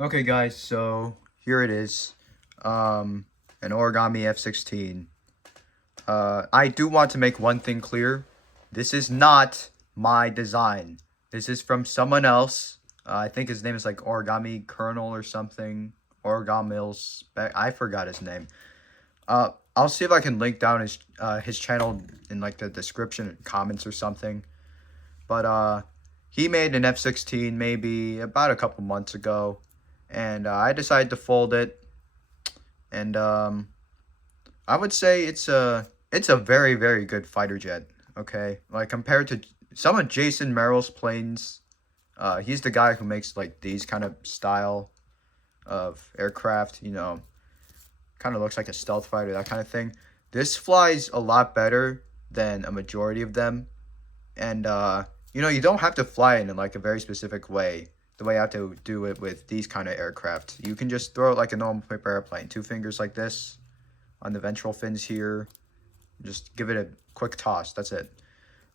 Okay guys, so here it is. An Origami F-16. I do want to make one thing clear. This is not my design. This is from someone else. I think his name is like Origami Colonel or something. Origamil's I forgot his name. I'll see if I can link down his channel in like the description and comments or something. But he made an F-16 maybe about a couple months ago. And I decided to fold it, and I would say it's a very very good fighter jet. Okay, like compared to some of Jason Merrill's planes, he's the guy who makes like these kind of style of aircraft. Kind of looks like a stealth fighter, that kind of thing. This flies a lot better than a majority of them, and you don't have to fly it in like a very specific way. The way I have to do it with these kind of aircraft. You can just throw it like a normal paper airplane. 2 fingers like this on the ventral fins here. Just give it a quick toss. That's it.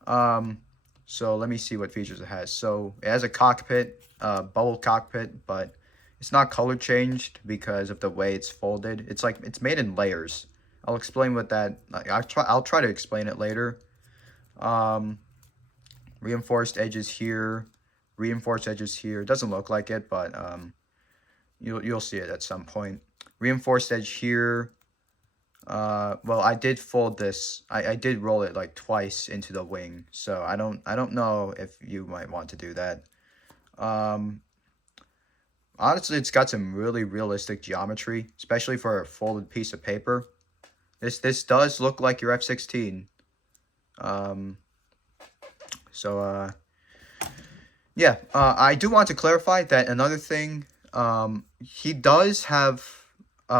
So let me see what features it has. So it has a cockpit, bubble cockpit, but it's not color changed because of the way it's folded. It's made in layers. I'll explain what that. I'll try to explain it later. Reinforced edges here. Reinforced edges here. It doesn't look like it, but you'll see it at some point. Reinforced edge here. Well, I did fold this. I did roll it like twice into the wing, so I don't know if you might want to do that. Honestly, it's got some really realistic geometry, especially for a folded piece of paper. This does look like your F-16. Yeah, I do want to clarify that another thing, he does have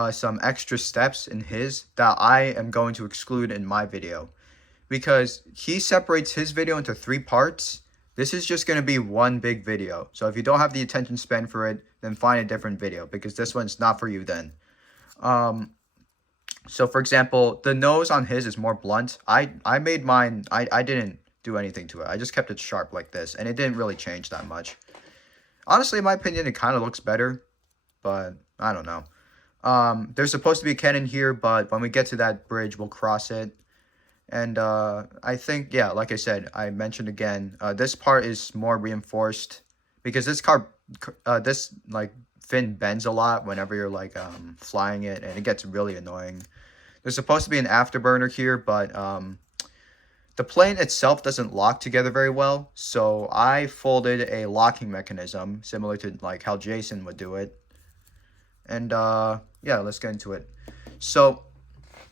some extra steps in his that I am going to exclude in my video. Because he separates his video into 3 parts. This is just going to be one big video. So if you don't have the attention span for it, then find a different video. Because this one's not for you then. So for example, the nose on his is more blunt. I made mine, I didn't do anything to it. I just kept it sharp like this, and it didn't really change that much. Honestly, in my opinion, it kind of looks better, but I don't know. There's supposed to be a cannon here, but when we get to that bridge, we'll cross it. And I think, yeah, like I said, I mentioned again, this part is more reinforced because this like fin bends a lot whenever you're like flying it, and it gets really annoying. There's supposed to be an afterburner here, but the plane itself doesn't lock together very well, so I folded a locking mechanism similar to like how Jason would do it. And yeah, let's get into it. So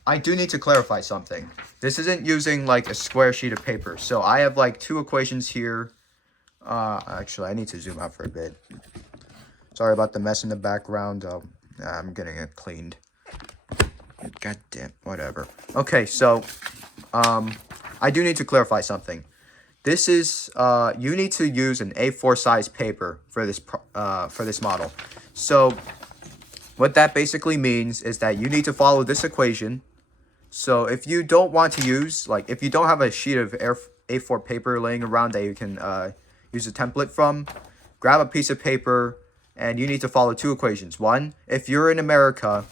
I do need to clarify something. This isn't using like a square sheet of paper. So I have like 2 equations here. Actually, I need to zoom out for a bit. Sorry about the mess in the background. I'm getting it cleaned. God damn, whatever. Okay, so I do need to clarify something. This is you need to use an A4 size paper for this model. So what that basically means is that you need to follow this equation. So if you don't want to use, like if you don't have a sheet of A4 paper laying around that you can use a template from, grab a piece of paper and you need to follow 2 equations. One, if you're in America,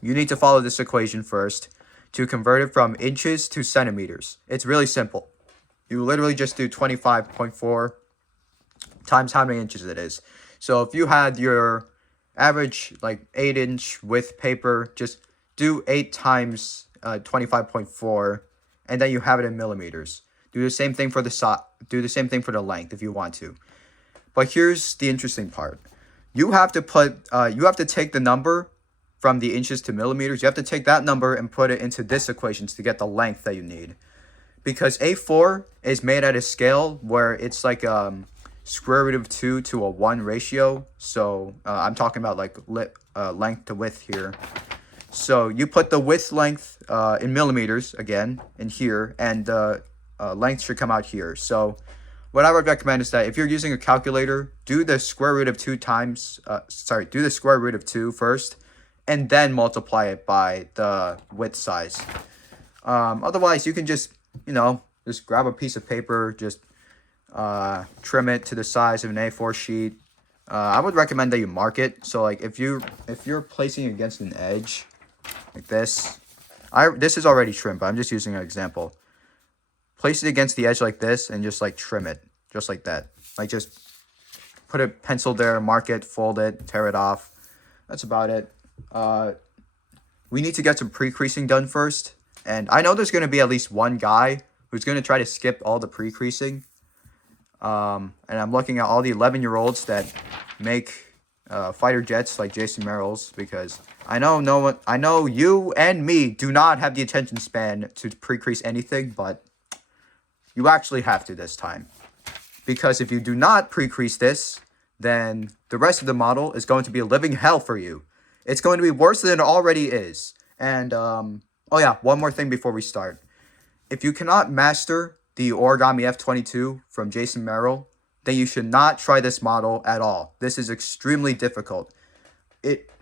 you need to follow this equation first to convert it from inches to centimeters. It's really simple. You literally just do 25.4 times how many inches it is. So if you had your average like 8-inch width paper, just do 8 times 25.4, and then you have it in millimeters. Do the same thing for the length if you want to. But here's the interesting part. You have to take the number from the inches to millimeters. You have to take that number and put it into this equation to get the length that you need. Because A4 is made at a scale where it's like square root of 2 to a 1 ratio. So I'm talking about like length to width here. So you put the width length in millimeters again in here, and the length should come out here. So what I would recommend is that if you're using a calculator, do the square root of 2 first, and then multiply it by the width size. Otherwise, you can just grab a piece of paper, just trim it to the size of an A4 sheet, I would recommend that you mark it. So like if you're placing it against an edge like this, this is already trimmed, but I'm just using an example. Place it against the edge like this and just like trim it, just like that. Like just put a pencil there, mark it, fold it, tear it off. That's about it. We need to get some pre-creasing done first. And I know there's going to be at least one guy who's going to try to skip all the pre-creasing. And I'm looking at all the 11-year-olds that make fighter jets like Jason Merrill's, because I know you and me do not have the attention span to pre-crease anything, but you actually have to this time. Because if you do not pre-crease this, then the rest of the model is going to be a living hell for you. It's going to be worse than it already is. And, oh yeah, one more thing before we start. If you cannot master the Origami F-22 from Jason Merrill, then you should not try this model at all. This is extremely difficult.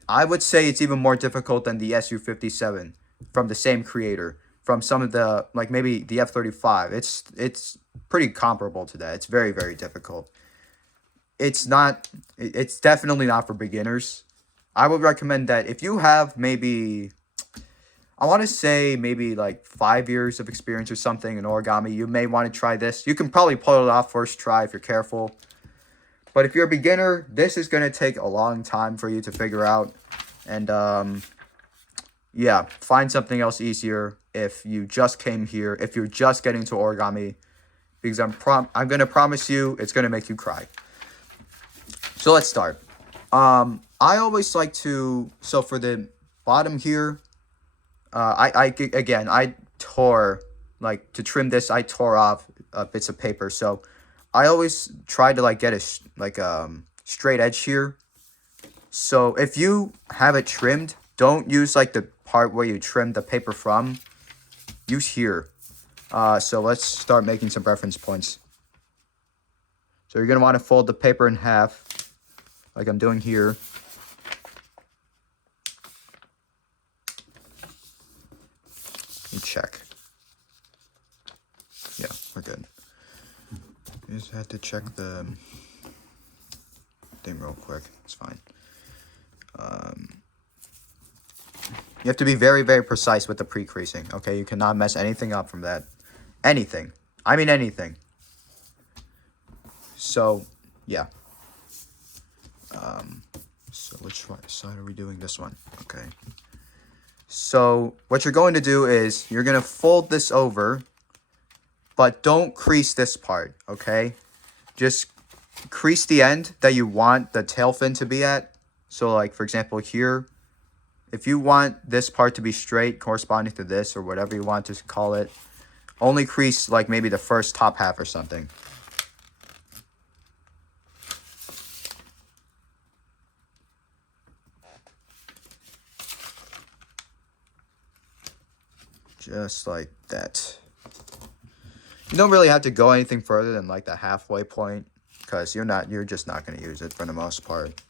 I would say it's even more difficult than the Su-57 from the same creator. From some of the, like maybe the F-35. It's pretty comparable to that. It's very, very difficult. It's definitely not for beginners. I would recommend that if you have maybe, I want to say maybe like 5 years of experience or something in origami, you may want to try this. You can probably pull it off first try if you're careful. But if you're a beginner, this is going to take a long time for you to figure out. And yeah, find something else easier if you just came here, if you're just getting to origami, because I'm going to promise you it's going to make you cry. So let's start. I always like to, so for the bottom here, I tore, like to trim this, I tore off bits of paper. So I always try to like get a straight edge here. So if you have it trimmed, don't use like the part where you trim the paper from. Use here. So let's start making some reference points. So you're going to want to fold the paper in half, like I'm doing here. And check. Yeah, we're good. You just have to check the thing real quick. It's fine. You have to be very, very precise with the pre-creasing, okay? You cannot mess anything up from that. Anything. I mean anything. So, yeah. So which side are we doing? This one. Okay. So what you're going to do is you're going to fold this over, but don't crease this part, okay? Just crease the end that you want the tail fin to be at. So like, for example, here, if you want this part to be straight corresponding to this or whatever you want to call it, only crease like maybe the first top half or something. Just like that. You don't really have to go anything further than like the halfway point, because you're just not going to use it for the most part.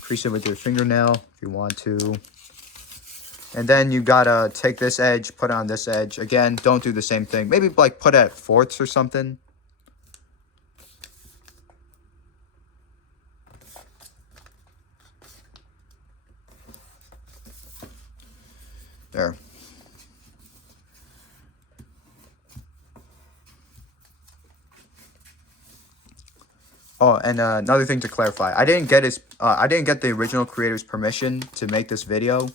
Crease it with your fingernail if you want to. And then you gotta take this edge, put it on this edge. Again, don't do the same thing. Maybe like put it at fourths or something. There. Oh, and another thing to clarify, I didn't get the original creator's permission to make this video.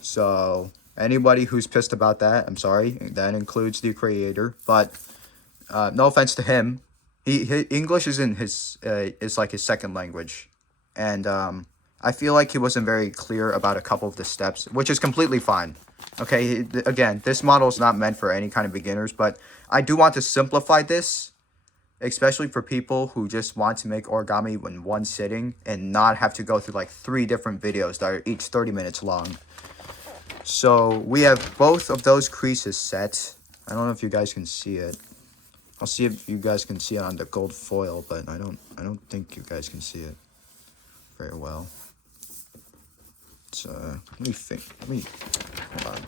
So anybody who's pissed about that, I'm sorry. That includes the creator, but no offense to him. English isn't is like his second language, and I feel like he wasn't very clear about a couple of the steps, which is completely fine. Okay, again, this model is not meant for any kind of beginners, but I do want to simplify this, especially for people who just want to make origami in one sitting and not have to go through like 3 different videos that are each 30 minutes long. So we have both of those creases set. I don't know if you guys can see it. I'll see if you guys can see it on the gold foil, but I don't think you guys can see it very well. So let me hold on.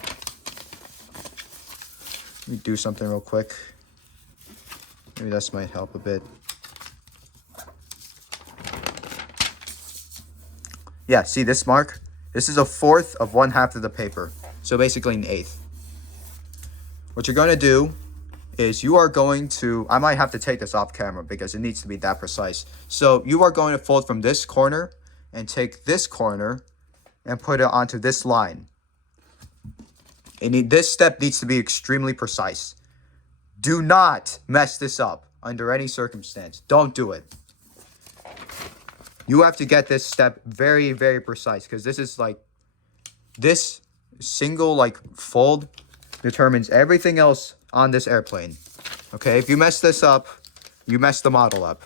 Let me do something real quick. Maybe this might help a bit. Yeah, see this mark? This is 1/4 of 1/2 of the paper. So basically 1/8. What you're going to do is you are going to, I might have to take this off camera because it needs to be that precise. So you are going to fold from this corner and take this corner and put it onto this line. This step needs to be extremely precise. Do not mess this up under any circumstance. Don't do it. You have to get this step very, very precise because this is like, this single like fold determines everything else on this airplane. Okay, if you mess this up, you mess the model up.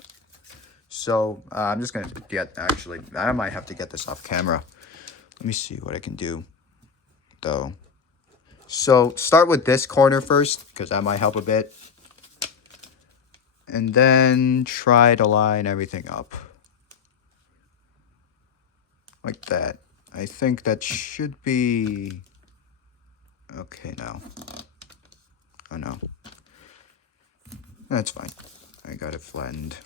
So I'm just gonna actually, I might have to get this off camera. Let me see what I can do though. So start with this corner first because that might help a bit. And then try to line everything up. Like that. I think that should be okay now. Oh no. That's fine. I got it flattened.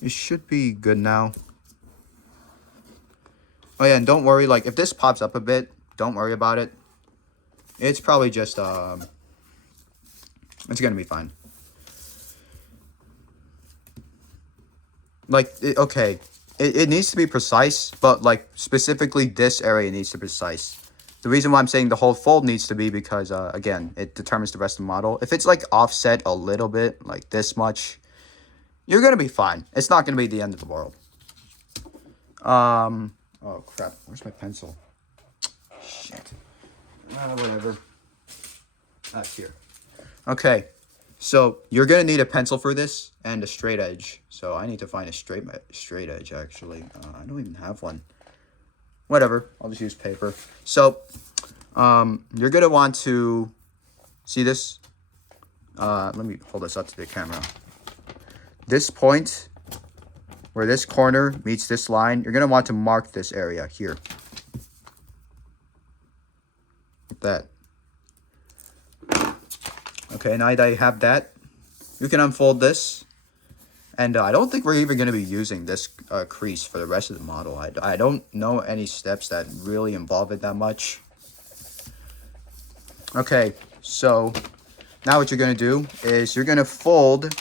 It should be good now. Oh yeah, and don't worry, like if this pops up a bit, don't worry about it. It's probably just it's gonna be fine. Like okay, it needs to be precise, but like specifically this area needs to be precise. The reason why I'm saying the whole fold needs to be because again, it determines the rest of the model. If it's like offset a little bit, like this much, you're gonna be fine. It's not gonna be the end of the world. Oh crap, where's my pencil? Shit. Whatever. That's here. Okay, so you're gonna need a pencil for this and a straight edge. So I need to find a straight edge actually. I don't even have one. Whatever, I'll just use paper. So you're gonna want to see this. Let me hold this up to the camera. This point where this corner meets this line, you're gonna want to mark this area here. Like that. Okay, now that you have that, you can unfold this. And I don't think we're even going to be using this crease for the rest of the model. I don't know any steps that really involve it that much. Okay, so now what you're going to do is you're going to fold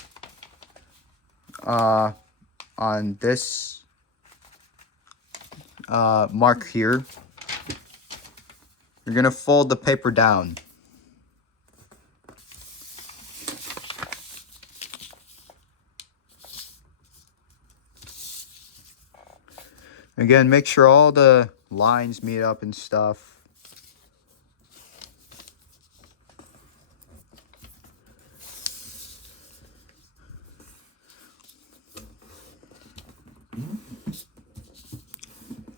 on this mark here. You're going to fold the paper down. Again, make sure all the lines meet up and stuff.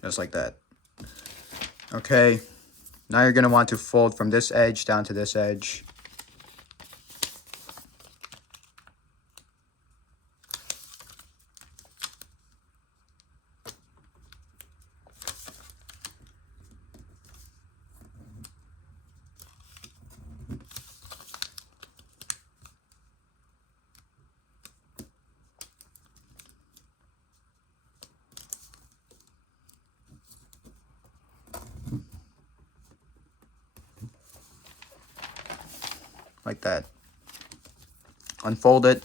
Just like that. Okay, now you're going to want to fold from this edge down to this edge. Like that. Unfold it.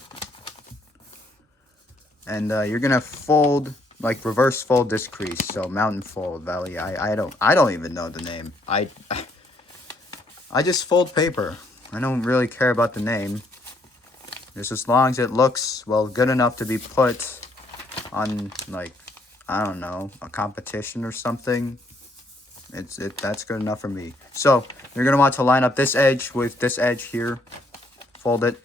And you're gonna fold, like reverse fold this crease. So mountain fold, valley. I don't even know the name. I just fold paper. I don't really care about the name. Just as long as it looks well good enough to be put on, like, I don't know, a competition or something. That's good enough for me. So you're gonna want to line up this edge with this edge here. Fold it.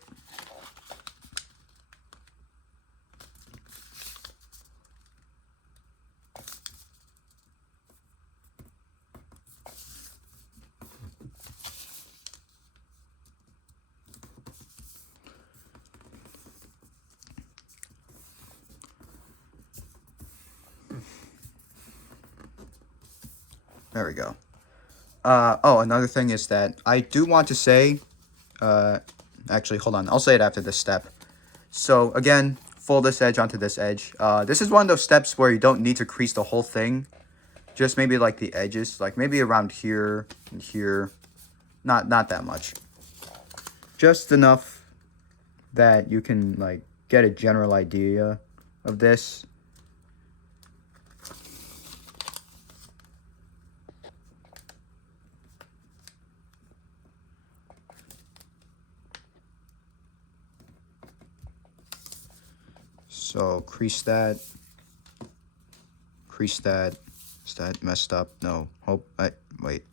There we go. Oh, another thing is that I do want to say, actually, hold on. I'll say it after this step. So, again, fold this edge onto this edge. This is one of those steps where you don't need to crease the whole thing. Just maybe, like, the edges. Like, maybe around here and here. Not that much. Just enough that you can, like, get a general idea of this. So, crease that. Crease that. Is that messed up? No. Wait.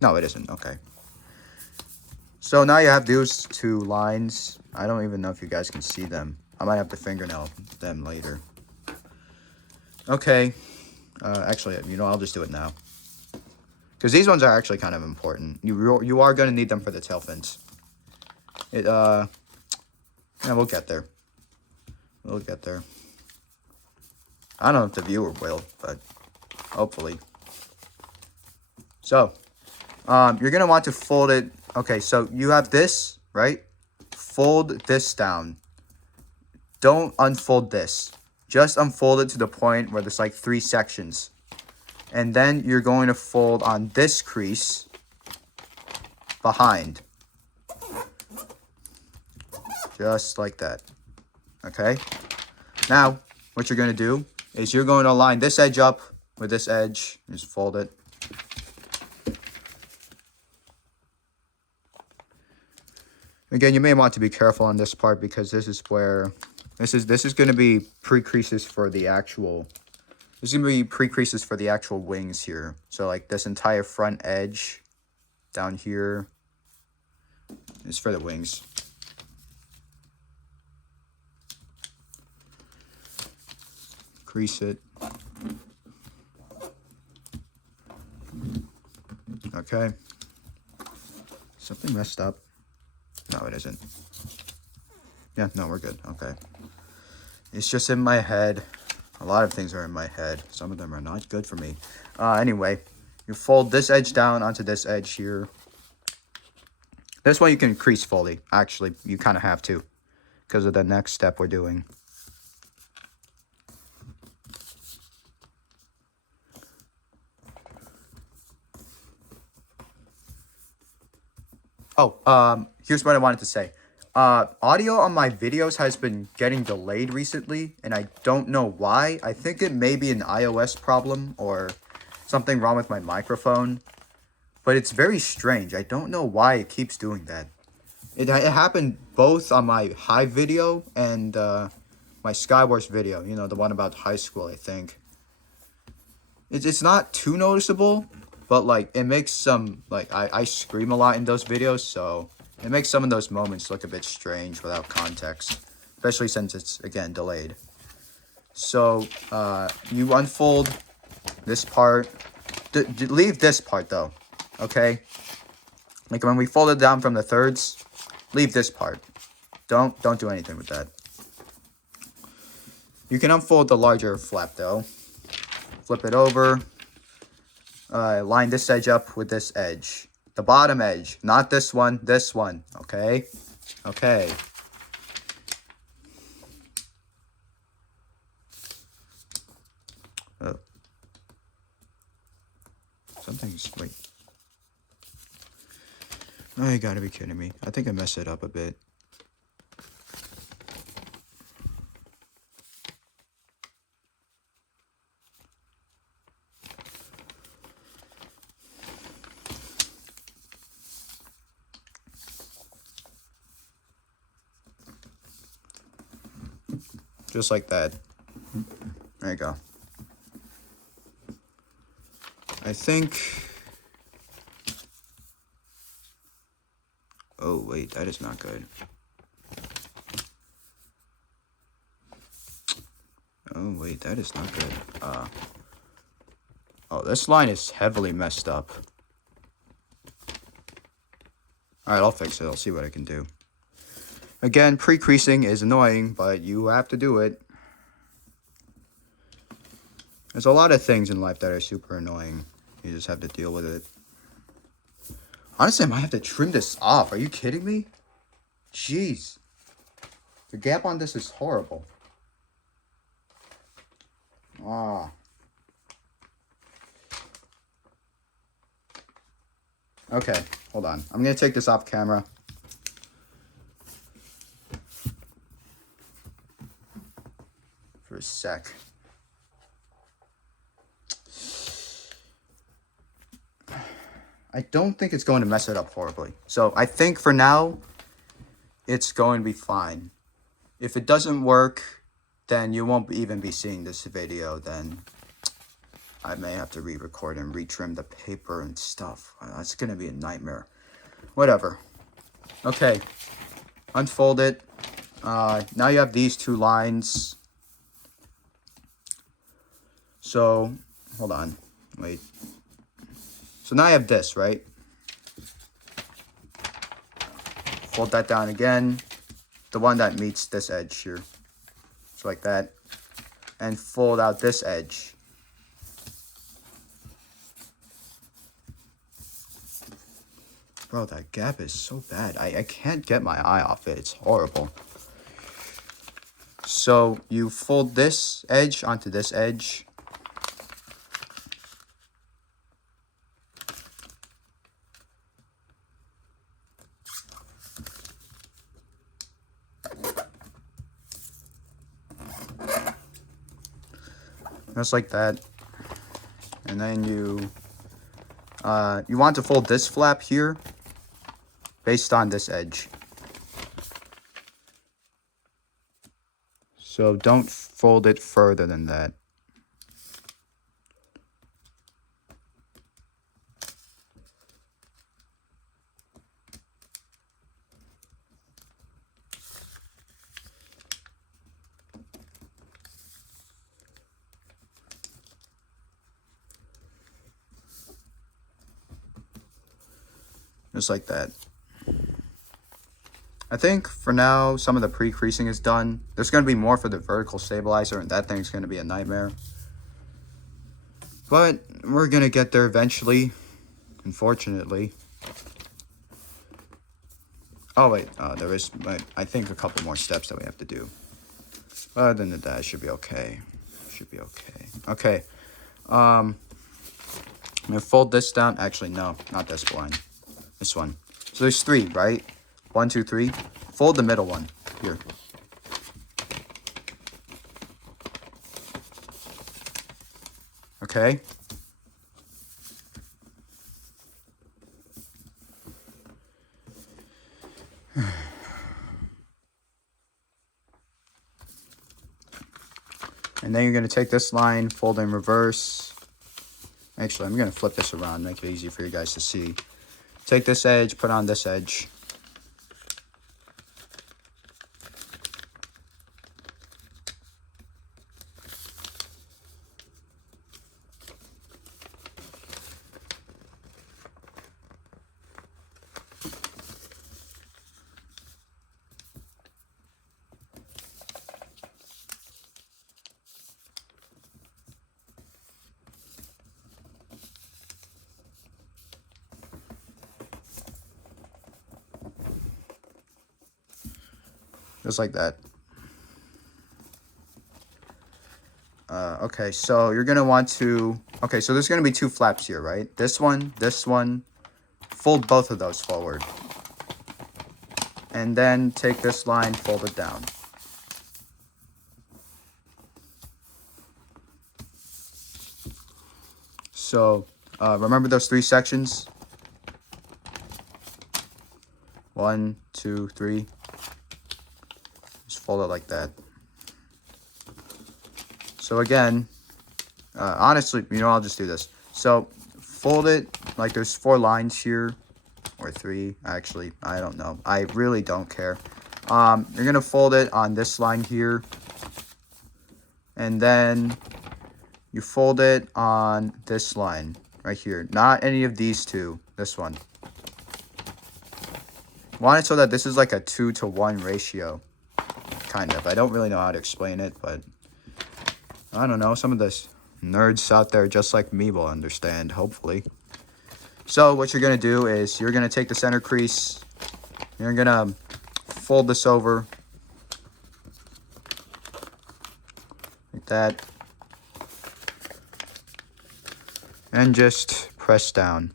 No, it isn't. Okay. So, now you have those two lines. I don't even know if you guys can see them. I might have to fingernail them later. Okay. Actually, you know, I'll just do it now. Because these ones are actually kind of important. You are going to need them for the tail fins. Yeah, we'll get there. We'll get there. I don't know if the viewer will, but hopefully. So, you're going to want to fold it. Okay, so you have this, right? Fold this down. Don't unfold this. Just unfold it to the point where there's like 3 sections. And then you're going to fold on this crease behind. Just like that. Okay? Now, what you're going to do is you're going to line this edge up with this edge. Just fold it. Again, you may want to be careful on this part because this is where this is going to be pre-creases for the actual. There's going to be pre-creases for the actual wings here. So like this entire front edge down here is for the wings. Crease it. Okay. Something messed up. No, it isn't. Yeah, no, we're good. Okay. It's just in my head. A lot of things are in my head. Some of them are not good for me. Anyway, you fold this edge down onto this edge here. This one you can crease fully. Actually, you kind of have to because of the next step we're doing. Oh, here's what I wanted to say. Audio on my videos has been getting delayed recently, and I don't know why. I think it may be an iOS problem or something wrong with my microphone, but it's very strange. I don't know why it keeps doing that. It happened both on my Hive video and my Skywars video, you know, the one about high school, I think. It's not too noticeable, but like it makes some, like I scream a lot in those videos, so it makes some of those moments look a bit strange without context, especially since it's, again, delayed. So, you unfold this part. Leave this part, though, okay? Like, when we fold it down from the thirds, leave this part. Don't do anything with that. You can unfold the larger flap, though. Flip it over. Line this edge up with this edge. The bottom edge, not this one, okay? Okay. Oh. Something's, wait. Oh, you gotta be kidding me. I think I messed it up a bit. Just like that. There you go. I think... Oh, wait, that is not good. Oh, wait, that is not good. Oh, this line is heavily messed up. Alright, I'll fix it. I'll see what I can do. Again, pre-creasing is annoying, but you have to do it. There's a lot of things in life that are super annoying. You just have to deal with it. Honestly, I might have to trim this off. Are you kidding me? Jeez. The gap on this is horrible. Ah. Okay, hold on. I'm going to take this off camera. For a sec. I don't think it's going to mess it up horribly. So I think for now, it's going to be fine. If it doesn't work, then you won't even be seeing this video. Then I may have to re-record and retrim the paper and stuff. It's going to be a nightmare. Whatever. Okay. Unfold it. Now you have these two lines. So, hold on. Wait. So now I have this, right? Fold that down again. The one that meets this edge here. Just like that. And fold out this edge. Bro, that gap is so bad. I can't get my eye off it. It's horrible. So you fold this edge onto this edge. Just like that. And then you want to fold this flap here based on this edge. So don't fold it further than that. Just like that. I think for now, some of the pre-creasing is done. There's going to be more for the vertical stabilizer, and that thing's going to be a nightmare. But we're going to get there eventually, unfortunately. Oh, wait. There is, I think, a couple more steps that we have to do. But other than that, it should be okay. Should be okay. Okay. I'm going to fold this down. Actually, no, not this one. This one. So there's three, right? 1, 2, 3. Fold the middle one. Here. Okay. And then you're going to take this line, fold in reverse. Actually, I'm going to flip this around, make it easy for you guys to see. Take this edge, put on this edge. Just like that. Okay, so you're going to want to... Okay, so there's going to be two flaps here, right? This one. Fold both of those forward. And then take this line, fold it down. So, remember those three sections? 1, 2, 3. Fold it like that. So again, honestly, I'll just do this. So fold it like there's 4 lines here, or 3, actually, I don't know. I really don't care. You're going to fold it on this line here. And then you fold it on this line right here. Not any of these two, this one. Want it so that this is like a 2-to-1 ratio. Kind of. I don't really know how to explain it, but I don't know. Some of this. nerds out there just like me will understand, hopefully. So what you're going to do is you're going to take the center crease. You're going to fold this over. Like that. And just press down.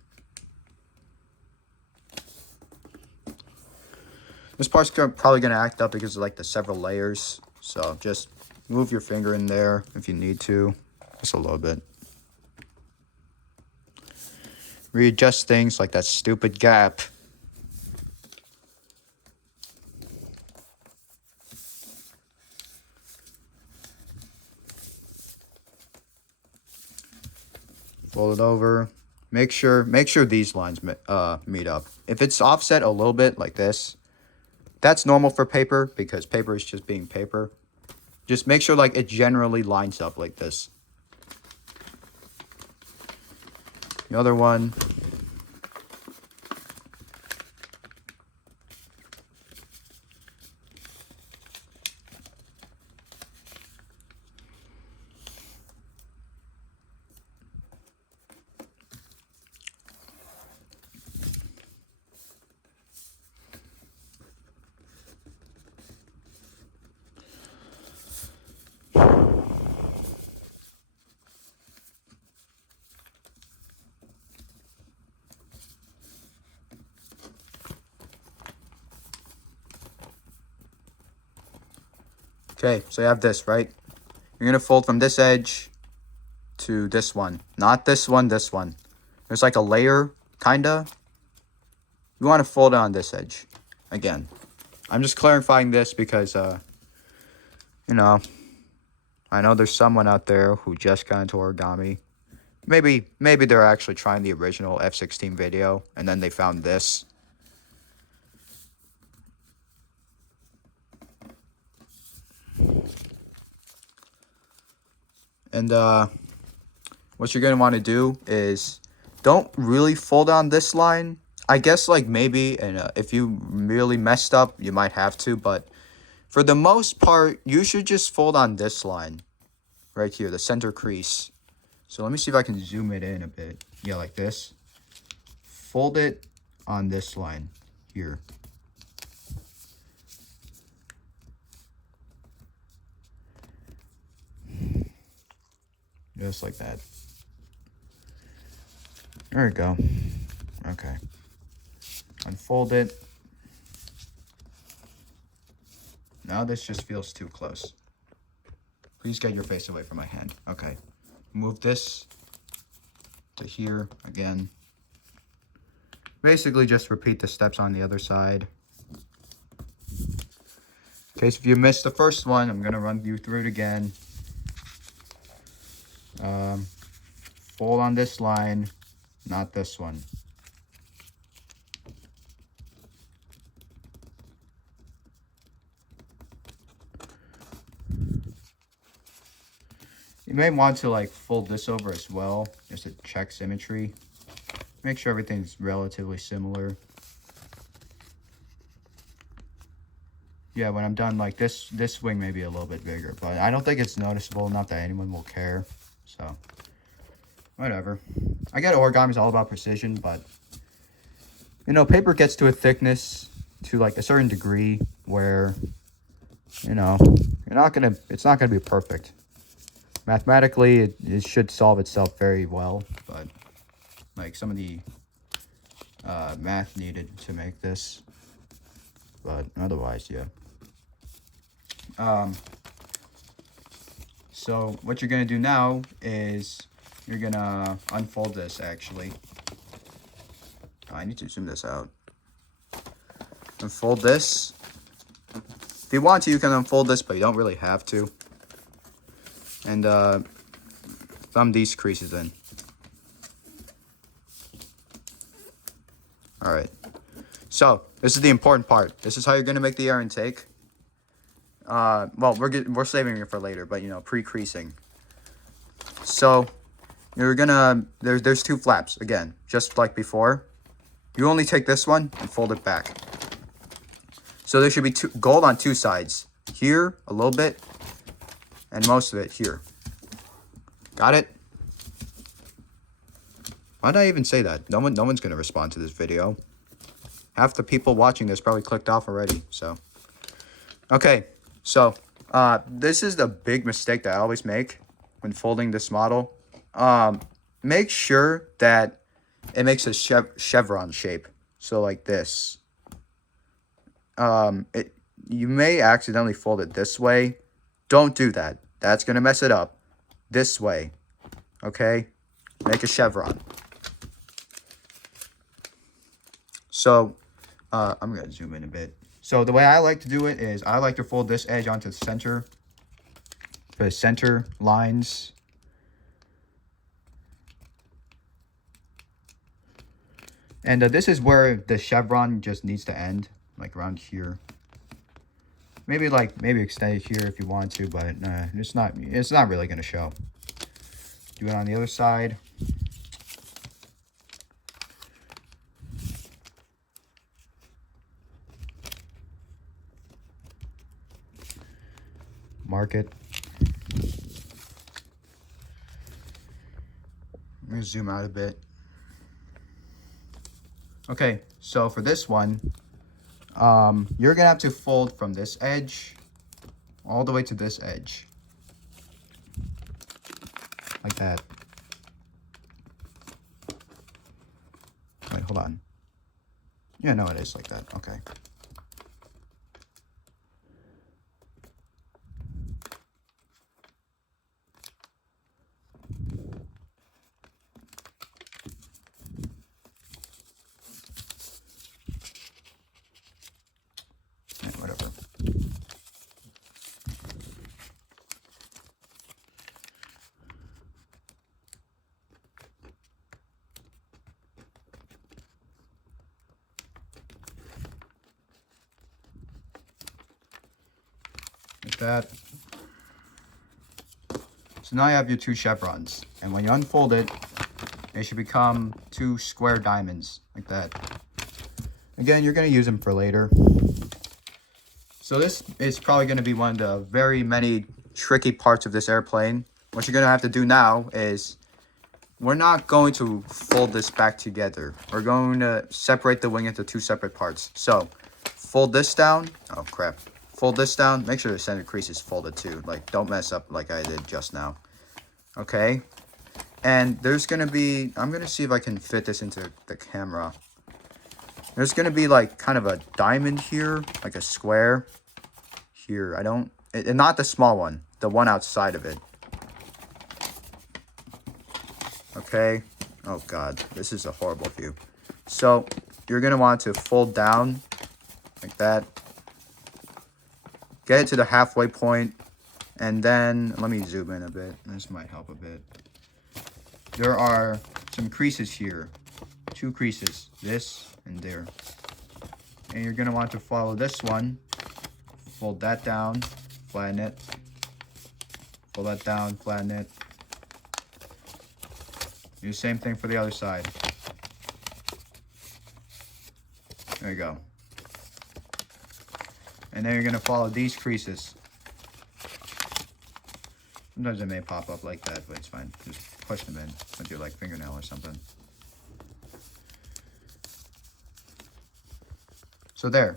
This part's probably going to act up because of like the several layers. So just move your finger in there if you need to. Just a little bit. Readjust things like that stupid gap. Fold it over. Make sure these lines meet up. If it's offset a little bit like this, that's normal for paper because paper is just being paper. Just make sure like it generally lines up like this. The other one. Okay, so you have this, right? You're going to fold from this edge to this one. Not this one, this one. There's like a layer, kinda. You want to fold it on this edge. Again. I'm just clarifying this because, you know, I know there's someone out there who just got into origami. Maybe they're actually trying the original F-16 video, and then they found this. And what you're going to want to do is don't really fold on this line. I guess like maybe, and if you really messed up, you might have to. But for the most part, you should just fold on this line right here, the center crease. So let me see if I can zoom it in a bit. Yeah, like this. Fold it on this line here. Just like that. There we go. Okay. Unfold it. Now this just feels too close. Please get your face away from my hand. Okay. Move this to here again. Basically just repeat the steps on the other side. In case if you missed the first one, I'm going to run you through it again. Fold on this line, not this one. You may want to like fold this over as well, just to check symmetry. Make sure everything's relatively similar. Yeah, when I'm done, like this wing may be a little bit bigger, but I don't think it's noticeable enough that anyone will care. So, whatever. I get origami is all about precision, but you know, paper gets to a thickness to like a certain degree where, you know, it's not gonna be perfect. Mathematically, it should solve itself very well, but like some of the math needed to make this, but otherwise, yeah. So what you're gonna do now is you're gonna unfold this. Actually, I need to zoom this out. Unfold this. If you want to, you can unfold this, but you don't really have to. And thumb these creases in. All right. So this is the important part. This is how you're gonna make the air intake. Well, we're saving it for later, but you know, pre-creasing. So you're gonna there's two flaps again, just like before. You only take this one and fold it back. So there should be gold on two sides. Here a little bit, and most of it here. Got it? Why did I even say that? No one's gonna respond to this video. Half the people watching this probably clicked off already, so. Okay, so this is the big mistake that I always make when folding this model. Make sure that it makes a chevron shape. So like this. You may accidentally fold it this way. Don't do that. That's gonna mess it up. This way. Okay? Make a chevron. So, I'm going to zoom in a bit. So, the way I like to do it is I like to fold this edge onto the center. The center lines. And this is where the chevron just needs to end. Like around here. Maybe extend it here if you want to, but it's not really going to show. Do it on the other side. Mark it. I'm going to zoom out a bit. Okay, so for this one, you're going to have to fold from this edge all the way to this edge. Like that. Wait, hold on. Yeah, no, it is like that. Okay. Whatever. Like that. So now you have your two chevrons. And when you unfold it, it should become two square diamonds. Like that. Again, you're going to use them for later. So this is probably going to be one of the very many tricky parts of this airplane. What you're going to have to do now is we're not going to fold this back together. We're going to separate the wing into two separate parts. So fold this down. Oh, crap. Fold this down. Make sure the center crease is folded too. Like, don't mess up like I did just now. Okay. And there's going to be, I'm going to see if I can fit this into the camera. There's going to be like kind of a diamond here, like a square. Here, not the small one, the one outside of it. Okay. Oh god, this is a horrible view. So you're gonna want to fold down like that. Get it to the halfway point, and then let me zoom in a bit. This might help a bit. There are some creases here, two creases, this and there. And you're gonna want to follow this one. Fold that down, flatten it. Fold that down, flatten it. Do the same thing for the other side. There you go. And then you're going to follow these creases. Sometimes it may pop up like that, but it's fine. Just push them in with your like fingernail or something. So there.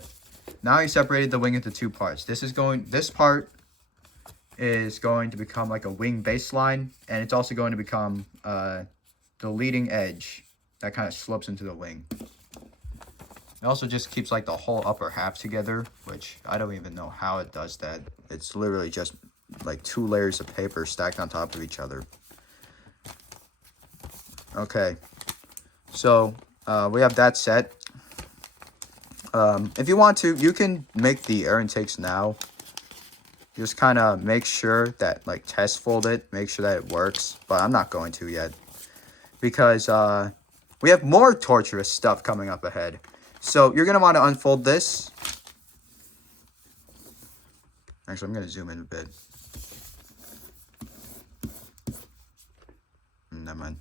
Now you separated the wing into two parts. This part is going to become like a wing baseline, and it's also going to become the leading edge that kind of slopes into the wing. It also just keeps like the whole upper half together, which I don't even know how it does that. It's literally just like 2 layers of paper stacked on top of each other. Okay, so we have that set. If you want to, you can make the air intakes now. Just kind of make sure that, like, test fold it, make sure that it works. But I'm not going to yet, because we have more torturous stuff coming up ahead. So you're going to want to unfold this. Actually, I'm going to zoom in a bit. Never mind.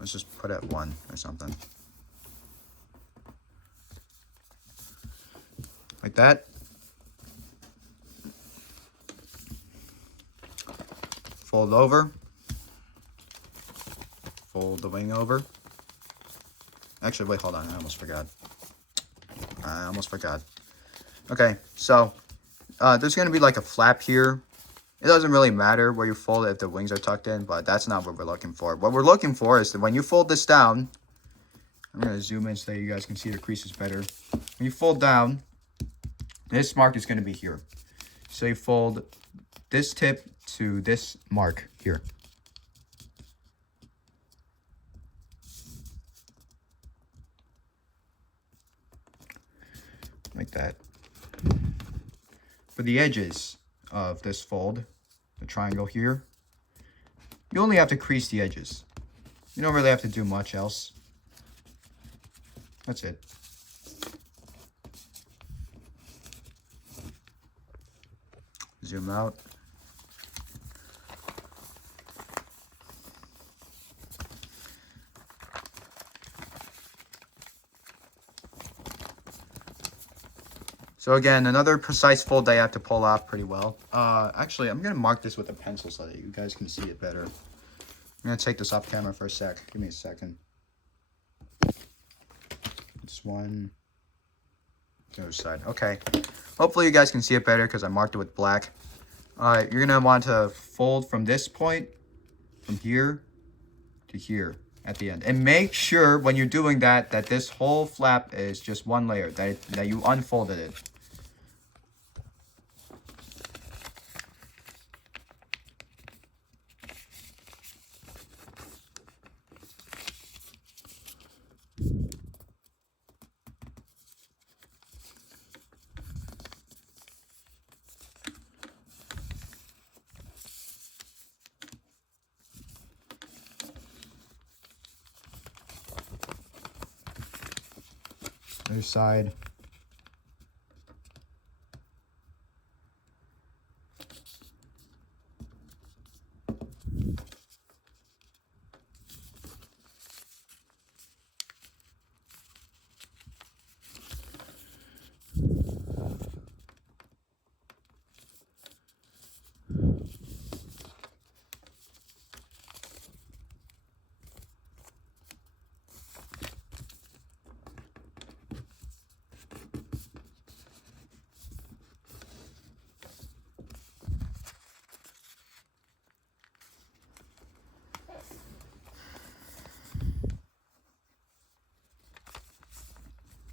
Let's just put it at 1 or something. Like that. Fold over. fold the wing over. Actually, wait, hold on. I almost forgot. Okay, so there's going to be like a flap here. It doesn't really matter where you fold it if the wings are tucked in, but that's not what we're looking for. What we're looking for is that when you fold this down, I'm going to zoom in so that you guys can see the creases better. When you fold down, this mark is going to be here. So you fold this tip to this mark here. Like that. For the edges of this fold, the triangle here, you only have to crease the edges. You don't really have to do much else. That's it. Zoom out. So again, another precise fold that you have to pull off pretty well. Actually, I'm going to mark this with a pencil so that you guys can see it better. I'm going to take this off camera for a sec. Give me a second. This one. The other side. Okay. Hopefully you guys can see it better because I marked it with black. Alright, you're going to want to fold from this point, from here to here at the end. And make sure when you're doing that, that this whole flap is just one layer, that you unfolded it. Other side.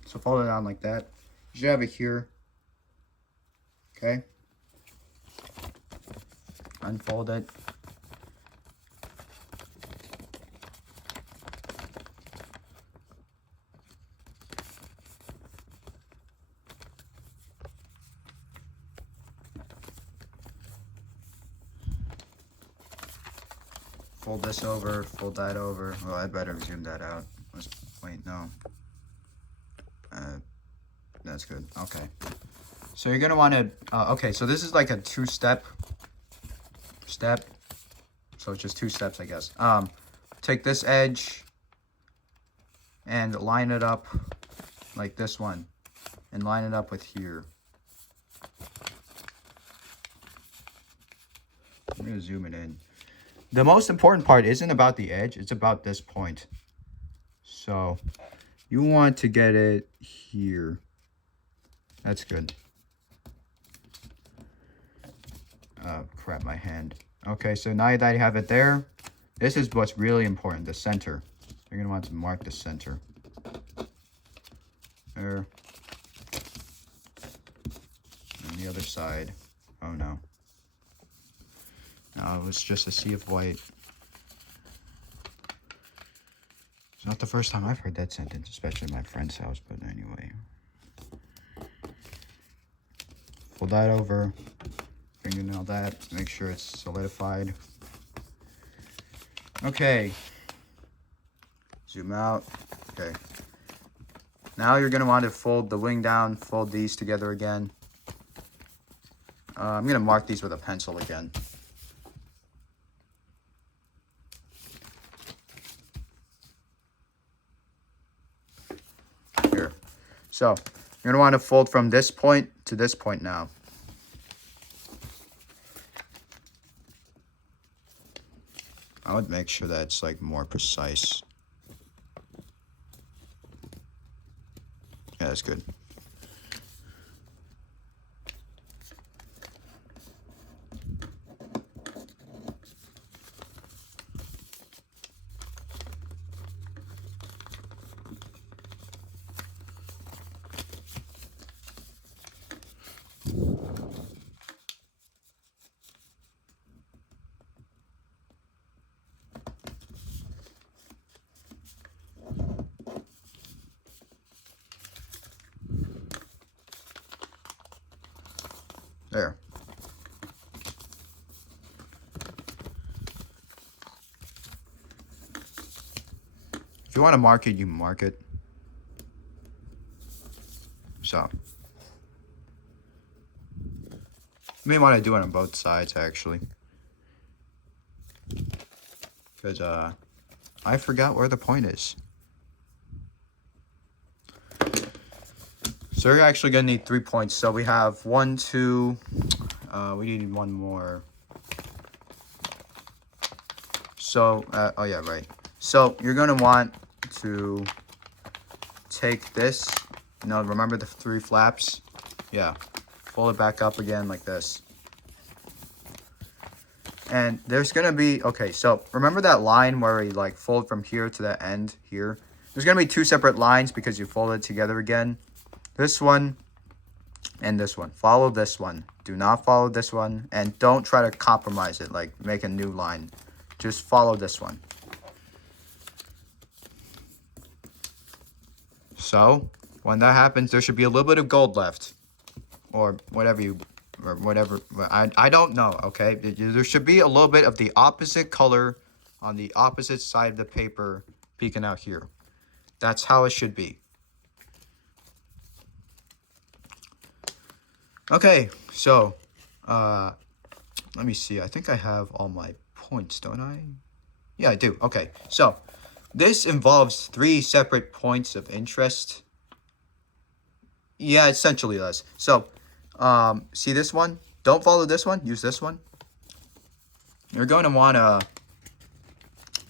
So fold it down like that. You should have it here. Okay. Unfold it. Fold this over, fold that over. Well, I better zoom that out. Wait, no. That's good. Okay. So you're gonna want to. Okay, so this is like a two-step. So it's just two steps, I guess. Take this edge and line it up like this one, and line it up with here. I'm gonna zoom it in. The most important part isn't about the edge; it's about this point. So you want to get it here. That's good. Oh, crap, my hand. Okay, so now that you have it there, this is what's really important, the center. You're going to want to mark the center. There. And the other side. Oh, no. No, it was just a sea of white. It's not the first time I've heard that sentence, especially in my friend's house, but anyway. Fold that over, fingernail that, make sure it's solidified. Okay, zoom out. Okay, now you're gonna want to fold the wing down, fold these together again. I'm gonna mark these with a pencil again. Here, so you're gonna want to fold from this point to this point now. would make sure that it's like more precise. Yeah, that's good. There. If you want to mark it, you mark it. So. You may want to do it on both sides, actually. Because, I forgot where the point is. So we're actually going to need 3 points. So we have 1, 2, we need one more. So, oh yeah, right. So you're going to want to take this. Now remember the 3 flaps? Yeah. Fold it back up again like this. And there's going to be, okay, so remember that line where we like fold from here to the end here? There's going to be 2 separate lines because you fold it together again. This one and this one. Follow this one. Do not follow this one. And don't try to compromise it, like make a new line. Just follow this one. So, when that happens, there should be a little bit of gold left. Or whatever you, or whatever. I don't know, okay? There should be a little bit of the opposite color on the opposite side of the paper peeking out here. That's how it should be. Okay, so, let me see. I think I have all my points, don't I? Yeah, I do. Okay, so, this involves 3 separate points of interest. Yeah, it essentially does. So, see this one? Don't follow this one. Use this one. You're going to want to...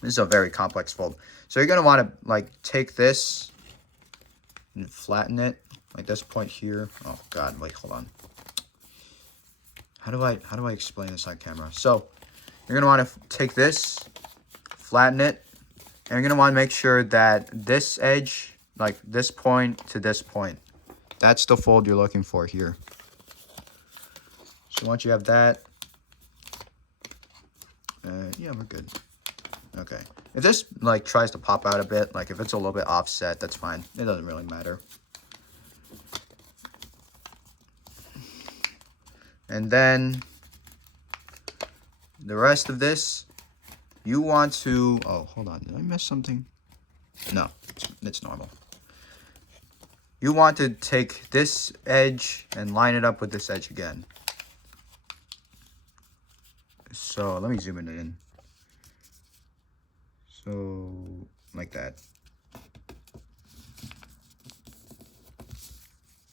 This is a very complex fold. So, you're going to want to, like, take this and flatten it. Like this point here. Oh, God. Wait, hold on. How do I explain this on camera? So, you're going to want to take this, flatten it, and you're going to want to make sure that this edge, like this point to this point, that's the fold you're looking for here. So, once you have that, yeah, we're good. Okay. If this, like, tries to pop out a bit, like if it's a little bit offset, that's fine. It doesn't really matter. And then the rest of this, you want to... Oh, hold on. Did I miss something? No, it's normal. You want to take this edge and line it up with this edge again. So, let me zoom it in. So, like that.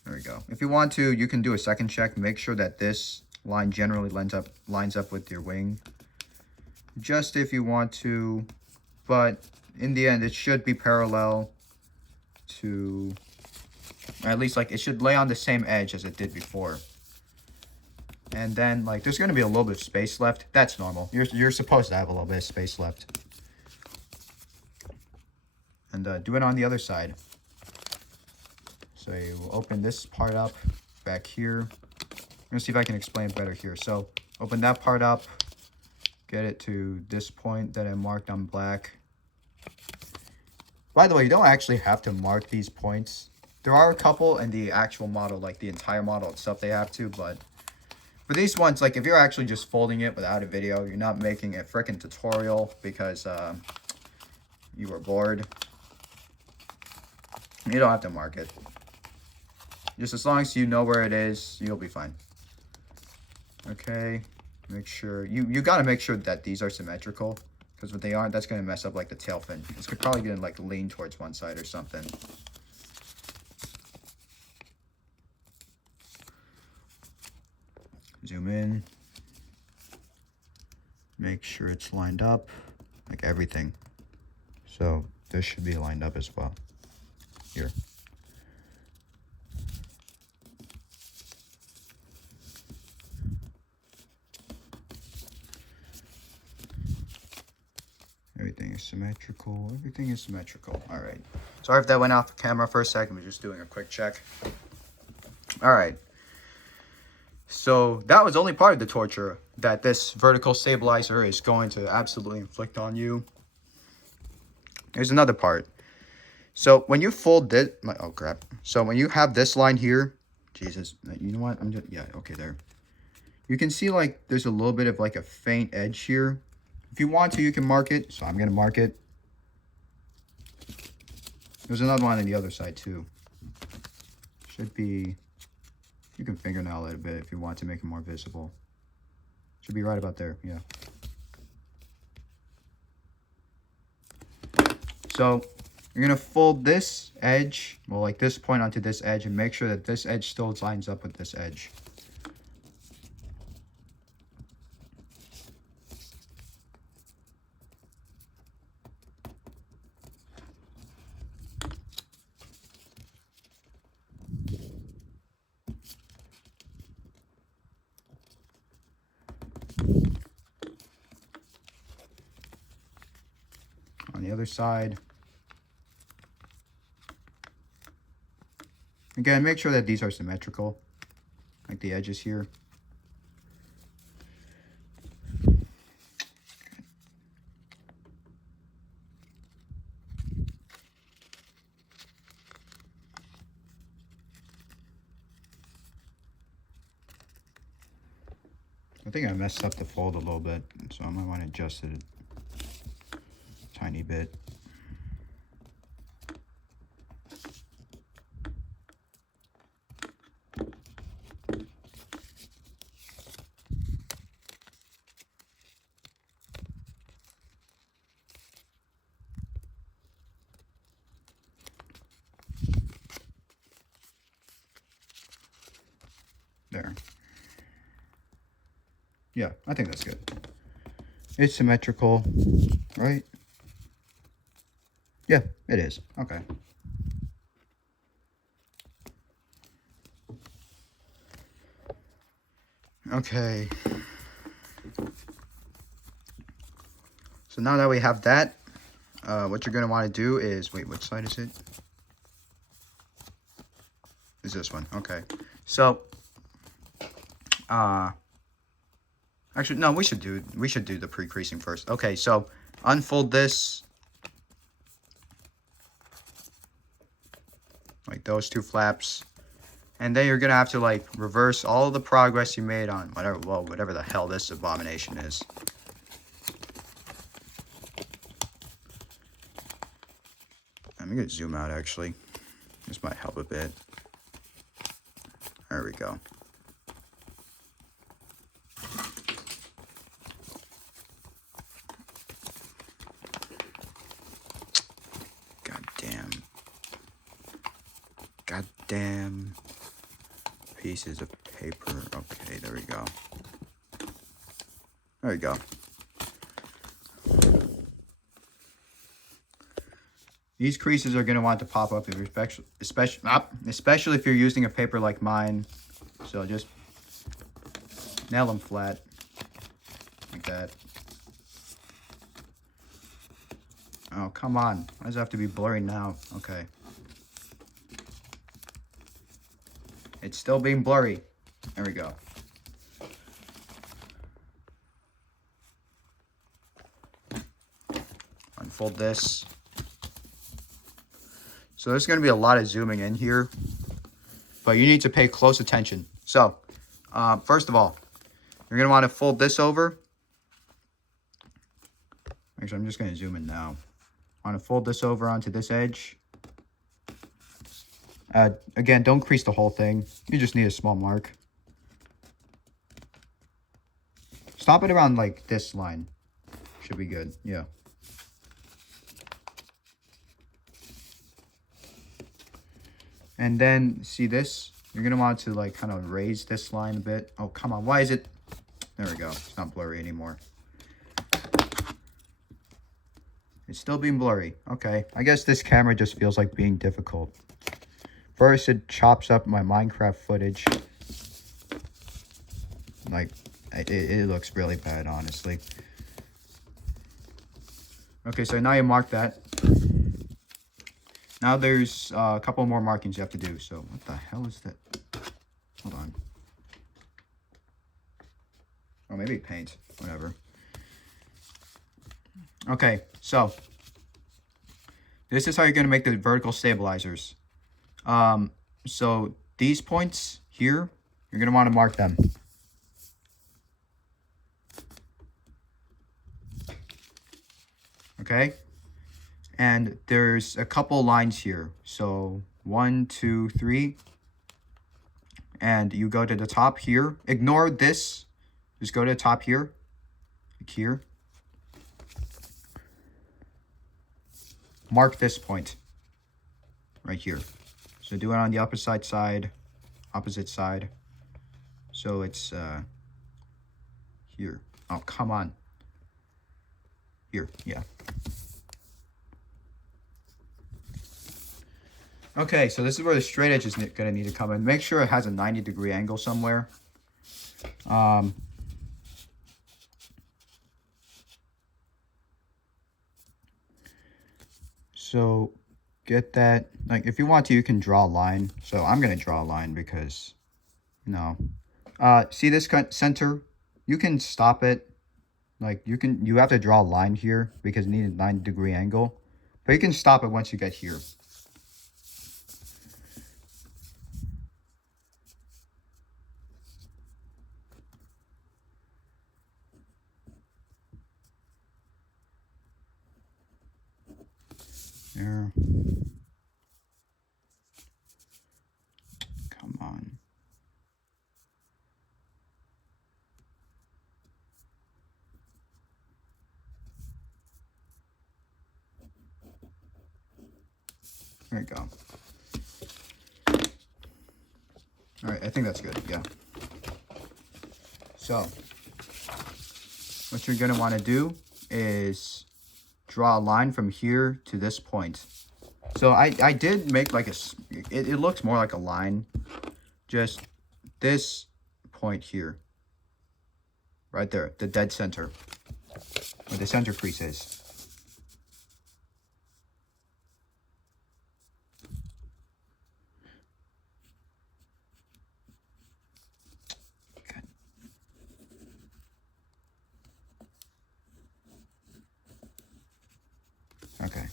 There we go. If you want to, you can do a second check. Make sure that this line generally lines up with your wing. Just if you want to, but in the end, it should be parallel to, or at least like it should lay on the same edge as it did before. And then like there's going to be a little bit of space left. That's normal. You're supposed to have a little bit of space left. And do it on the other side. So you will open this part up back here. I'm going to see if I can explain it better here. So open that part up. Get it to this point that I marked on black. By the way, you don't actually have to mark these points. There are a couple in the actual model, like the entire model itself they have to, but for these ones, like if you're actually just folding it without a video, you're not making a freaking tutorial because you were bored, you don't have to mark it. Just as long as you know where it is, you'll be fine. Okay, make sure, you gotta make sure that these are symmetrical, because if they aren't, that's gonna mess up like the tail fin. It's probably gonna like lean towards one side or something. Zoom in. Make sure it's lined up. like everything. So this should be lined up as well. Here. Everything is symmetrical. Everything is symmetrical. All right. Sorry if that went off camera for a second. We're just doing a quick check. All right. So that was only part of the torture that this vertical stabilizer is going to absolutely inflict on you. Here's another part. So when you fold this, oh crap. So when you have this line here, Jesus, you know what? Yeah, okay, there. You can see like there's a little bit of like a faint edge here. If you want to, you can mark it. So I'm going to mark it. There's another one on the other side too. Should be, you can fingernail it a bit if you want to make it more visible. Should be right about there, yeah. So you're going to fold this edge, well, like this point onto this edge, and make sure that this edge still lines up with this edge. On the other side. Again, make sure that these are symmetrical, like the edges here. I think I messed up the fold a little bit, so I might want to adjust it a tiny bit. There. Yeah, I think that's good. It's symmetrical, right? Yeah, it is. Okay. Okay. So now that we have that, what you're going to want to do is, wait, which side is it? Is this one? Okay. So, actually, no, we should do the pre-creasing first. Okay, so unfold this. Like those two flaps. And then you're going to have to like reverse all of the progress you made on whatever the hell this abomination is. I'm going to zoom out actually. This might help a bit. There we go. Goddamn pieces of paper. Okay, there we go. There we go. These creases are going to want to pop up if you're especially if you're using a paper like mine. So just nail them flat like that. Oh, come on. Why does it have to be blurry now? Okay. It's still being blurry. There we go. Unfold this. So there's going to be a lot of zooming in here, but you need to pay close attention. So, first of all, you're going to want to fold this over. Actually, I'm just going to zoom in now. I want to fold this over onto this edge. Again, don't crease the whole thing. You just need a small mark. Stop it around like this line. Should be good. Yeah. And then see this? You're gonna want to like kind of raise this line a bit. Oh, come on. Why is it? There we go. It's not blurry anymore. It's still being blurry. Okay, I guess this camera just feels like being difficult. First, it chops up my Minecraft footage. Like, it looks really bad, honestly. Okay, so now you mark that. Now there's a couple more markings you have to do. So, what the hell is that? Hold on. Oh, maybe paint. Whatever. Okay, so this is how you're going to make the vertical stabilizers. So these points here, you're going to want to mark them. Okay? And there's a couple lines here. So 1, 2, 3. And you go to the top here. Ignore this. Just go to the top here. Like here. Mark this point. Right here. So do it on the opposite side. So it's here. Oh, come on. Here, yeah. Okay, so this is where the straight edge is going to need to come in. Make sure it has a 90-degree angle somewhere. So get that. Like, if you want to, you can draw a line. So I'm going to draw a line because, no. See this center? You can stop it. Like, you have to draw a line here because you need a 90-degree angle. But you can stop it once you get here. There. Come on. There you go. All right, I think that's good, yeah. So, what you're gonna wanna do is draw a line from here to this point. So I did make like it looks more like a line. Just this point here. Right there, the dead center. Where the center crease is. Okay.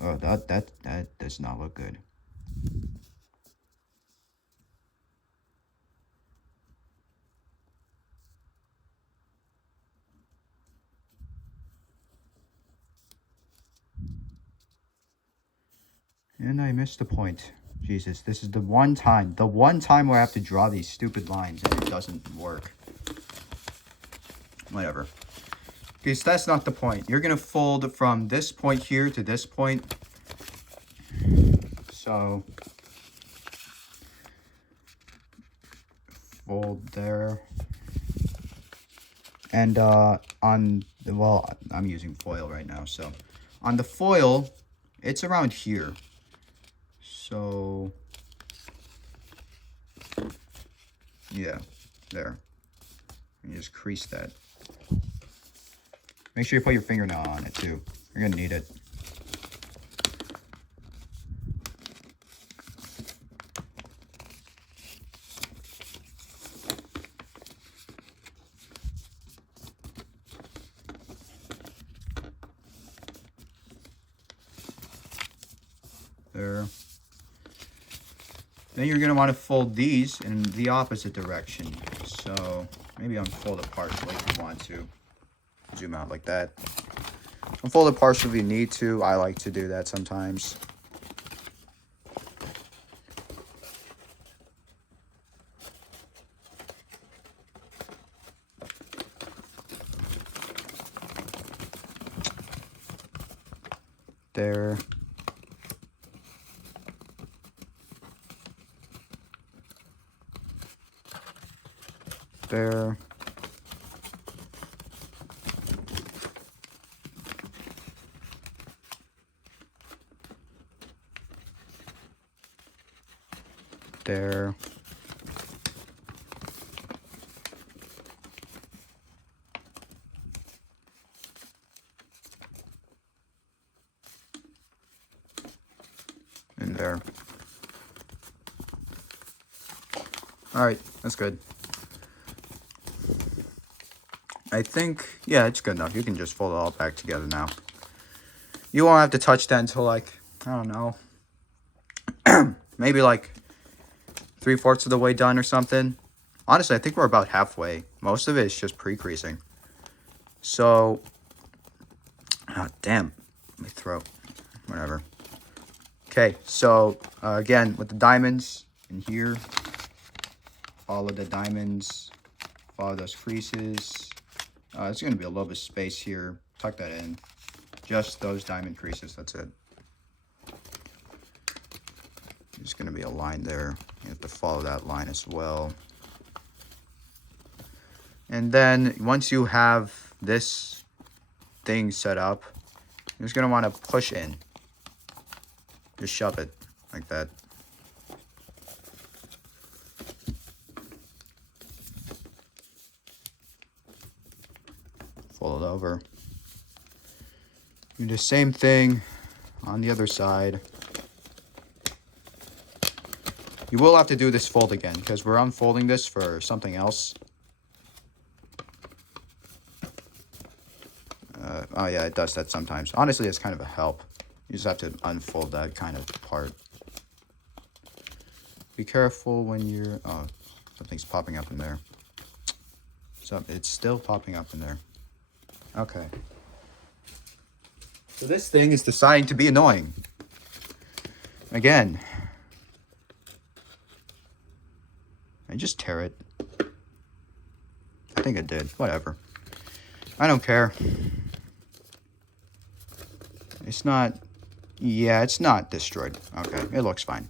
Oh, that does not look good. And I missed the point. Jesus, this is the one time where I have to draw these stupid lines and it doesn't work. Whatever. Because that's not the point. You're going to fold from this point here to this point. So, fold there. And well, I'm using foil right now. So, on the foil, it's around here. So, yeah, there. And you just crease that. Make sure you put your fingernail on it too. You're gonna need it. There. Then you're going to want to fold these in the opposite direction. So maybe unfold it partially if you want to. Zoom out like that. Unfold it partially if you need to. I like to do that sometimes. There. There. there. In there. Alright, that's good. I think, yeah, it's good enough. You can just fold it all back together now. You won't have to touch that until, like, I don't know, maybe like 3/4 of the way done or something. Honestly, I think we're about halfway. Most of it is just pre-creasing. So, oh, damn, my throat, whatever. Okay, so again, with the diamonds in here, follow the diamonds, follow those creases. It's going to be a little bit of space here. Tuck that in. Just those diamond creases, that's it. There's going to be a line there. You have to follow that line as well. And then once you have this thing set up, you're just going to want to push in. Just shove it like that. Fold it over. Do the same thing on the other side. You will have to do this fold again because we're unfolding this for something else. Oh yeah, it does that sometimes. Honestly, it's kind of a help. You just have to unfold that kind of part. Be careful when you're... Oh, something's popping up in there. So it's still popping up in there. Okay. So this thing is deciding to be annoying. Again. I just tear it. I think it did. Whatever. I don't care. It's not... Yeah, it's not destroyed. Okay, it looks fine.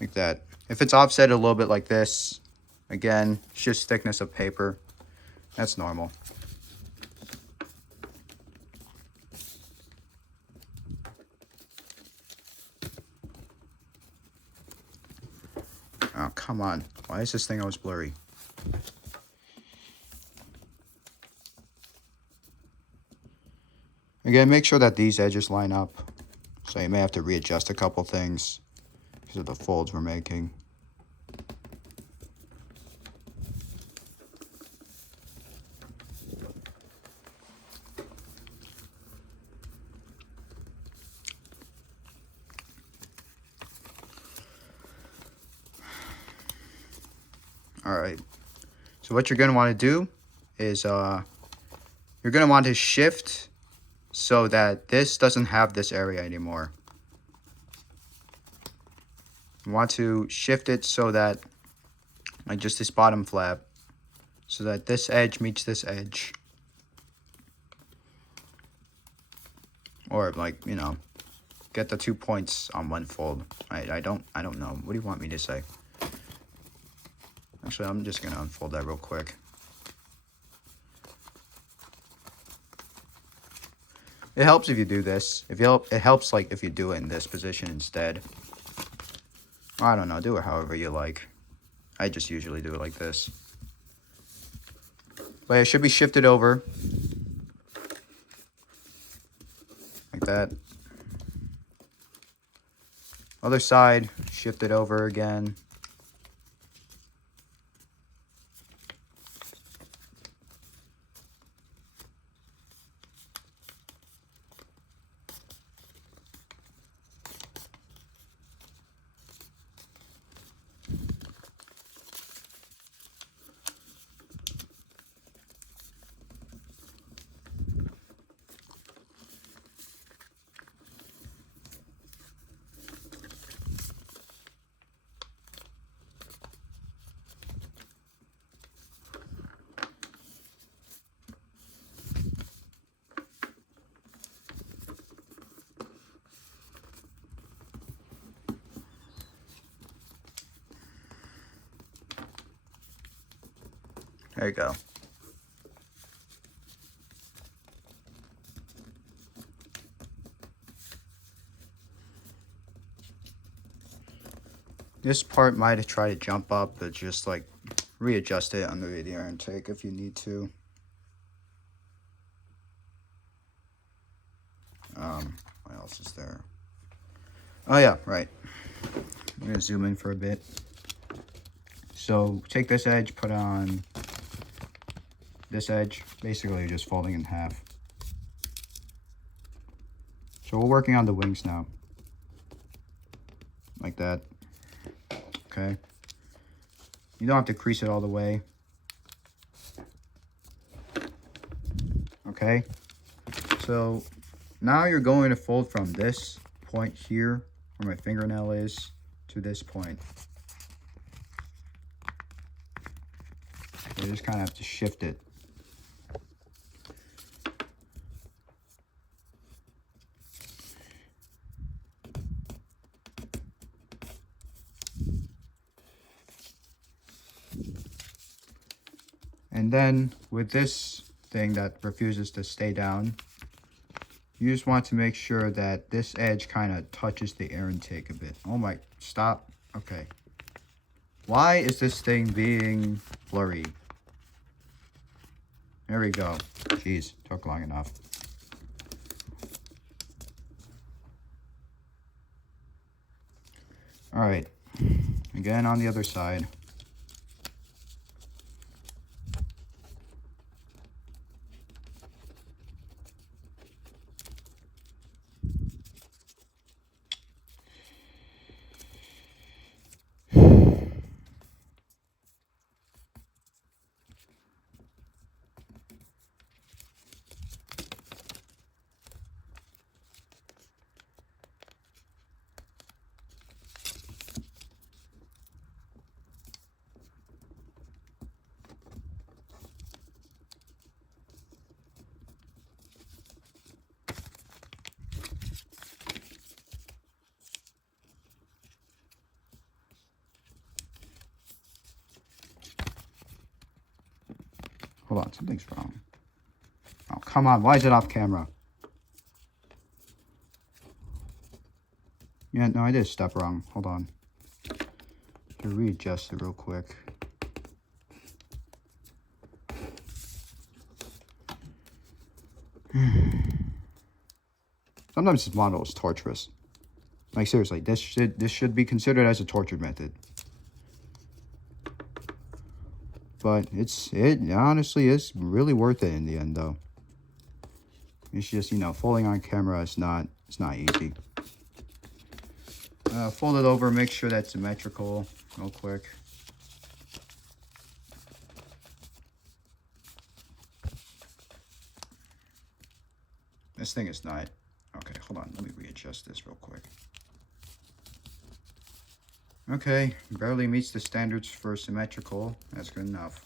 Like that. If it's offset a little bit like this, again, it's just thickness of paper. That's normal. Oh, come on. Why is this thing always blurry? Again, make sure that these edges line up. So you may have to readjust a couple things because of the folds we're making. Alright, so what you're going to want to do is you're going to want to shift so that this doesn't have this area anymore. You want to shift it so that, like just this bottom flap, so that this edge meets this edge. Or like, you know, get the 2 points on one fold. I don't know. What do you want me to say? Actually, I'm just gonna unfold that real quick. It helps if you do this. It helps like if you do it in this position instead. I don't know, do it however you like. I just usually do it like this. But it should be shifted over. Like that. Other side, shift it over again. There you go. This part might have tried to jump up, but just like readjust it under the air intake if you need to. What else is there? Oh yeah, right. I'm gonna zoom in for a bit. So take this edge, put on this edge. Basically, you're just folding in half. So we're working on the wings now. Like that. Okay. You don't have to crease it all the way. Okay. So now you're going to fold from this point here, where my fingernail is, to this point. You just kind of have to shift it. And then with this thing that refuses to stay down, you just want to make sure that this edge kind of touches the air intake a bit. Oh my, stop. Okay. Why is this thing being blurry? There we go. Jeez, took long enough. All right, again on the other side. Hold on, something's wrong. Oh, come on, why is it off camera? Yeah, no, I did a step wrong. Hold on. To readjust it real quick. Sometimes this model is torturous. Like seriously, this should be considered as a torture method. But it honestly is really worth it in the end though. It's just, you know, folding on camera is not easy. Fold it over, make sure that's symmetrical real quick. This thing is not. Okay, hold on, let me readjust this real quick. Okay, barely meets the standards for symmetrical. That's good enough.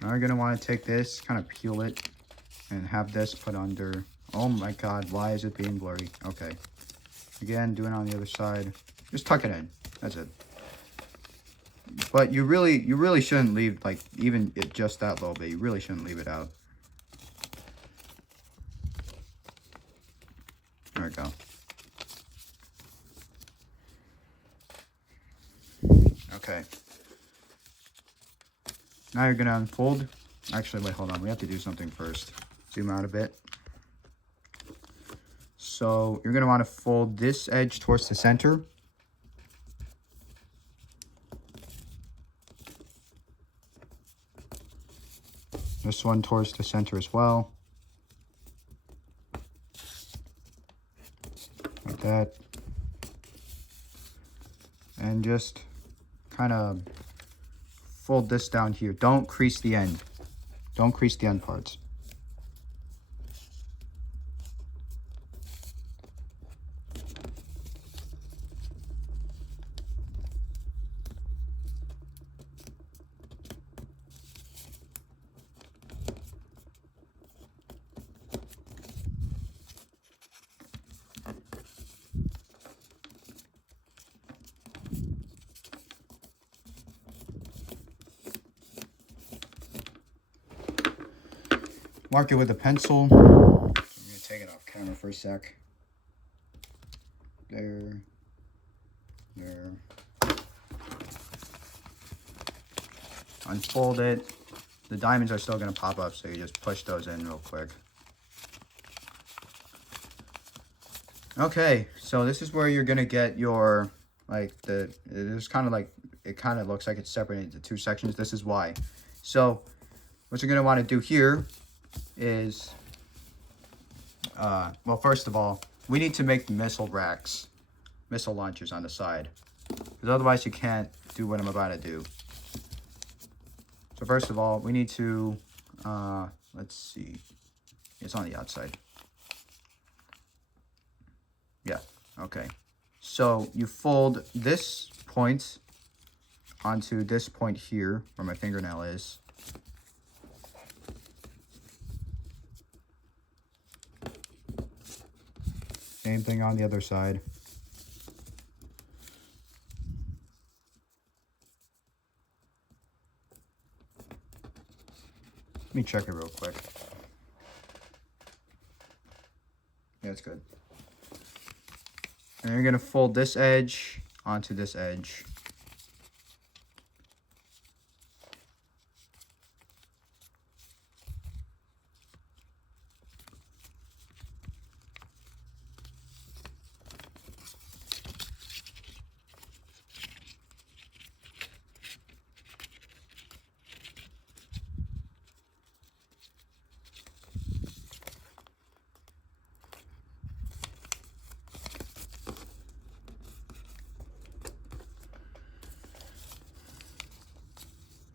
Now you're going to want to take this, kind of peel it, and have this put under. Oh my god, why is it being blurry? Okay. Again, do it on the other side. Just tuck it in. That's it. But you really shouldn't leave, like, even it just that little bit. You really shouldn't leave it out. There we go. Okay. Now you're gonna unfold. Actually, wait, hold on. We have to do something first. Zoom out a bit. So you're gonna want to fold this edge towards the center. This one towards the center as well. Like that. And just kind of fold this down here. Don't crease the end. Don't crease the end parts. Mark it with a pencil. I'm going to take it off camera for a sec. There. Unfold it. The diamonds are still going to pop up, so you just push those in real quick. Okay, so this is where you're going to get your, like, it is kind of like, it kind of looks like it's separated into two sections. This is why. So, what you're going to want to do here is, well, first of all, we need to make missile racks, missile launchers on the side. Because otherwise you can't do what I'm about to do. So first of all, we need to, let's see, it's on the outside. Yeah, okay. So you fold this point onto this point here, where my fingernail is. Same thing on the other side. Let me check it real quick. Yeah, it's good. And you're going to fold this edge onto this edge.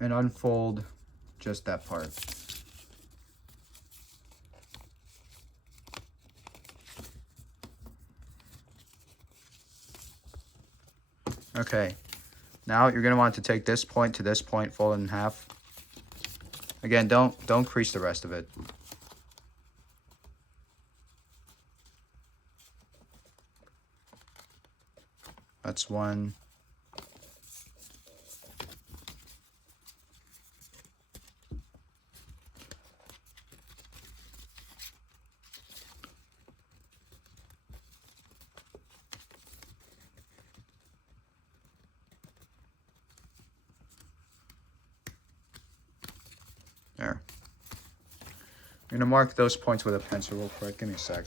And unfold just that part. Okay, now you're gonna want to take this point to this point, fold it in half. Again, don't crease the rest of it. That's one. There. I'm gonna mark those points with a pencil real quick. Give me a sec.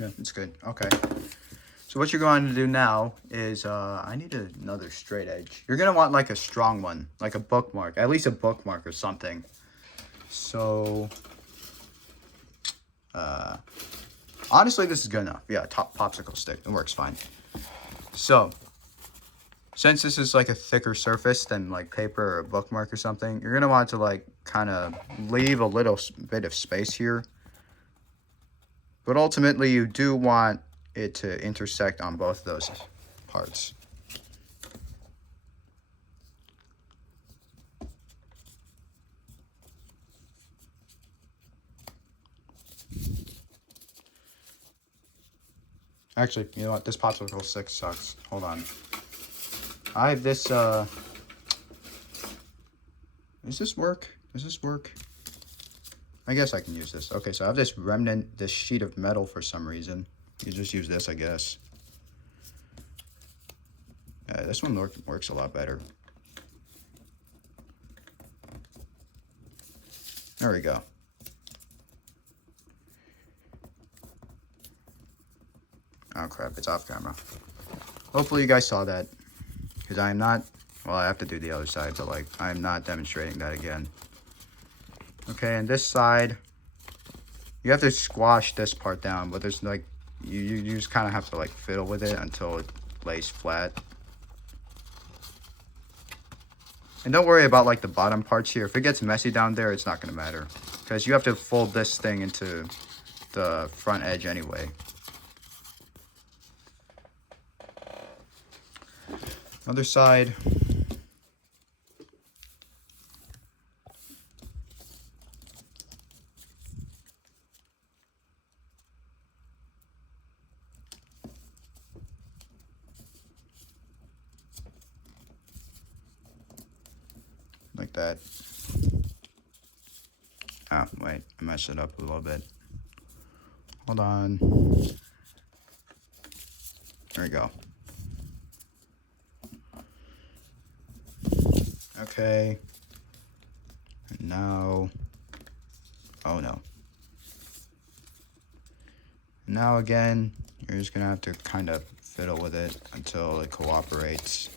Yeah, it's good. Okay. So what you're going to do now is, I need another straight edge. You're going to want like a strong one, like a bookmark, at least a bookmark or something. So, honestly, this is good enough. Yeah, top popsicle stick. It works fine. So, since this is like a thicker surface than like paper or a bookmark or something, you're going to want to like kind of leave a little bit of space here. But ultimately, you do want it to intersect on both of those parts. Actually, you know what? This popsicle stick sucks. Hold on. I have this, does this work? Does this work? I guess I can use this. Okay, so I have this remnant, this sheet of metal for some reason. You just use this, I guess. Yeah, this one works a lot better. There we go. Oh crap, it's off camera. Hopefully you guys saw that. Because I am not, well, I have to do the other side, but like, I am not demonstrating that again. Okay, and this side, you have to squash this part down, but there's like, you just kind of have to like fiddle with it until it lays flat. And don't worry about like the bottom parts here. If it gets messy down there, it's not going to matter. Because you have to fold this thing into the front edge anyway. Other side. Like that. Oh, wait, I messed it up a little bit. Hold on. There we go. Okay. And now, oh no. Now again, you're just gonna have to kind of fiddle with it until it cooperates.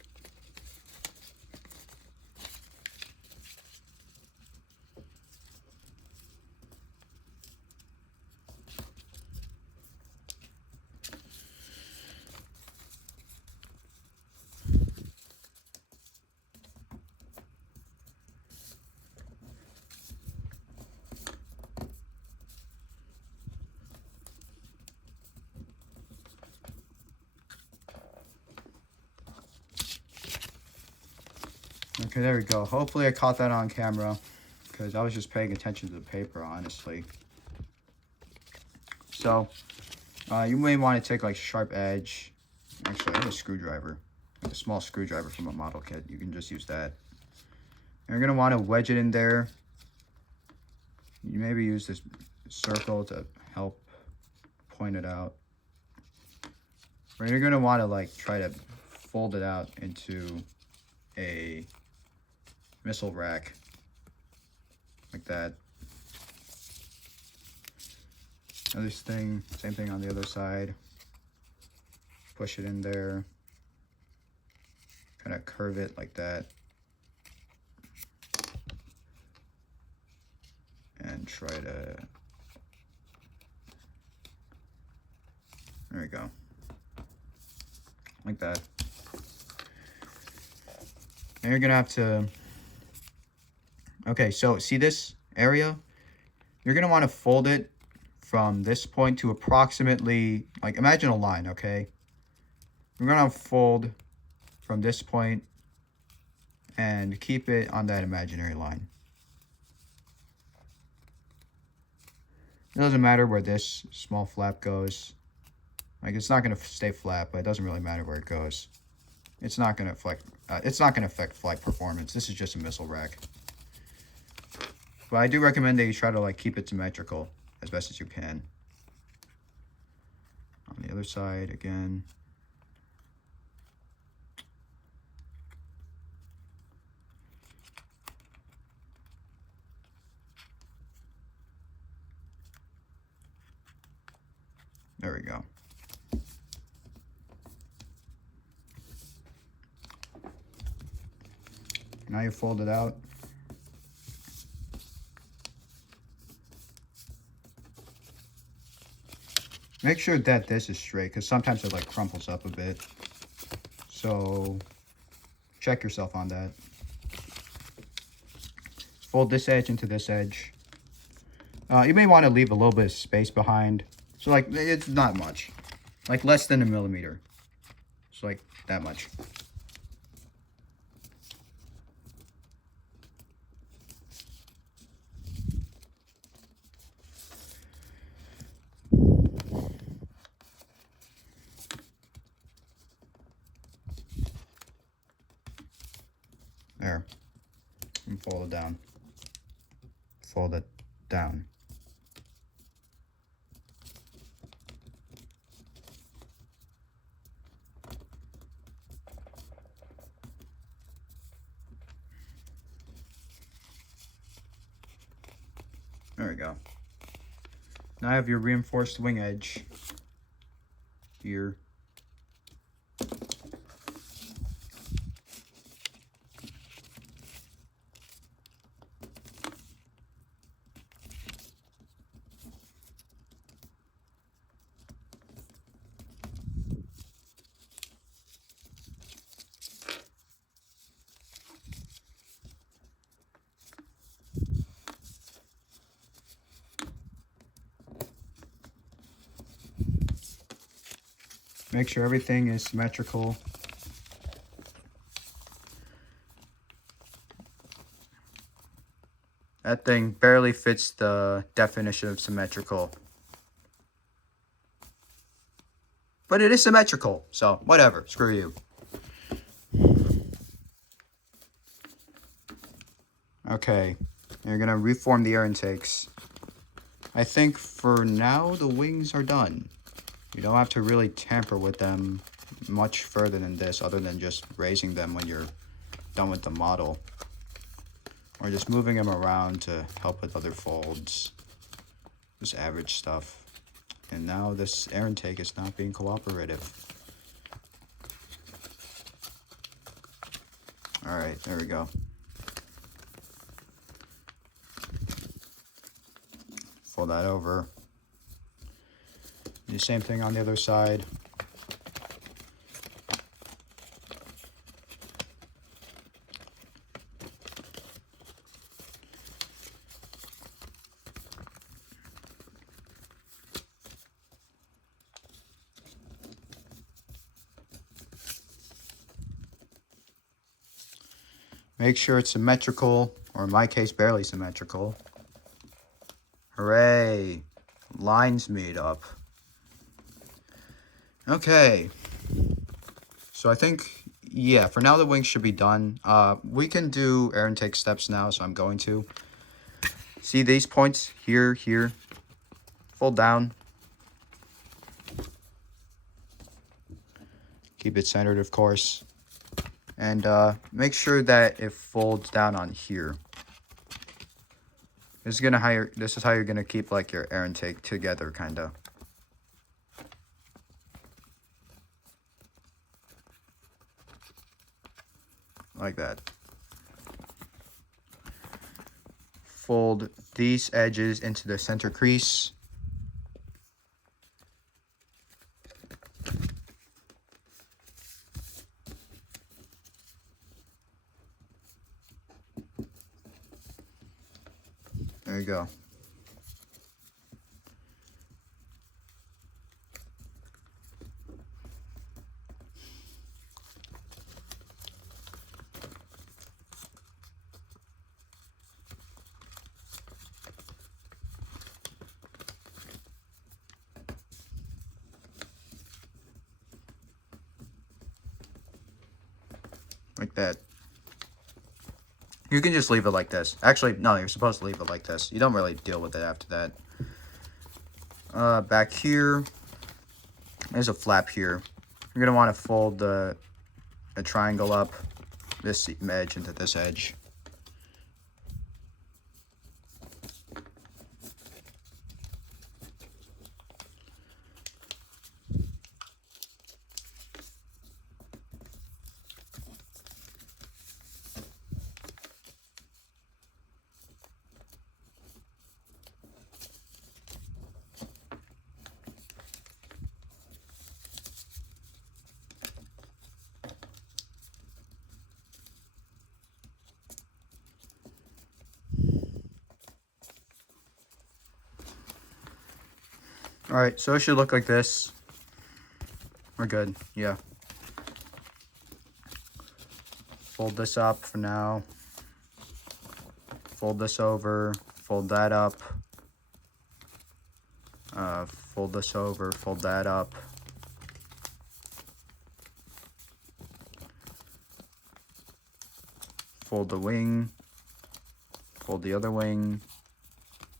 Okay, there we go. Hopefully I caught that on camera, because I was just paying attention to the paper, honestly. So, you may want to take like sharp edge. Actually, I have a screwdriver. Like a small screwdriver from a model kit. You can just use that. And you're going to want to wedge it in there. You maybe use this circle to help point it out. Or you're going to want to like try to fold it out into a missile rack like that. Another thing, same thing on the other side. Push it in there, kind of curve it like that, and try to, there we go, like that. And you're gonna have to, okay, so see this area? You're gonna want to fold it from this point to approximately, like, imagine a line, okay? We're gonna fold from this point and keep it on that imaginary line. It doesn't matter where this small flap goes. Like, it's not gonna stay flat, but it doesn't really matter where it goes. It's not gonna affect flight performance. This is just a missile rack. But I do recommend that you try to like keep it symmetrical as best as you can. On the other side again. There we go. Now you fold it out. Make sure that this is straight, because sometimes it like crumples up a bit. So check yourself on that. Fold this edge into this edge. You may want to leave a little bit of space behind. So like, it's not much. Like less than a millimeter. It's like that much. There. And fold it down. Fold it down. There we go. Now I have your reinforced wing edge here. Make sure everything is symmetrical. That thing barely fits the definition of symmetrical. But it is symmetrical, so whatever. Screw you. Okay, you're gonna reform the air intakes. I think for now the wings are done. You don't have to really tamper with them much further than this, other than just raising them when you're done with the model. Or just moving them around to help with other folds. Just average stuff. And now this air intake is not being cooperative. Alright, there we go. Fold that over. Do the same thing on the other side. Make sure it's symmetrical, or in my case, barely symmetrical. Hooray! Lines made up. Okay. So I think, yeah, for now the wings should be done. We can do air intake steps now, so I'm going to. See these points? Here, here. Fold down. Keep it centered, of course. And make sure that it folds down on here. This is how you're gonna keep like your air intake together, kinda. Like that. Fold these edges into the center crease. There you go. Like that. You can just leave it like this. Actually, no, you're supposed to leave it like this. You don't really deal with it after that. Back here, there's a flap here. You're going to want to fold a triangle up this edge into this edge. Alright, so it should look like this. We're good, yeah. Fold this up for now. Fold this over, fold that up. Fold this over, fold that up. Fold the wing. Fold the other wing.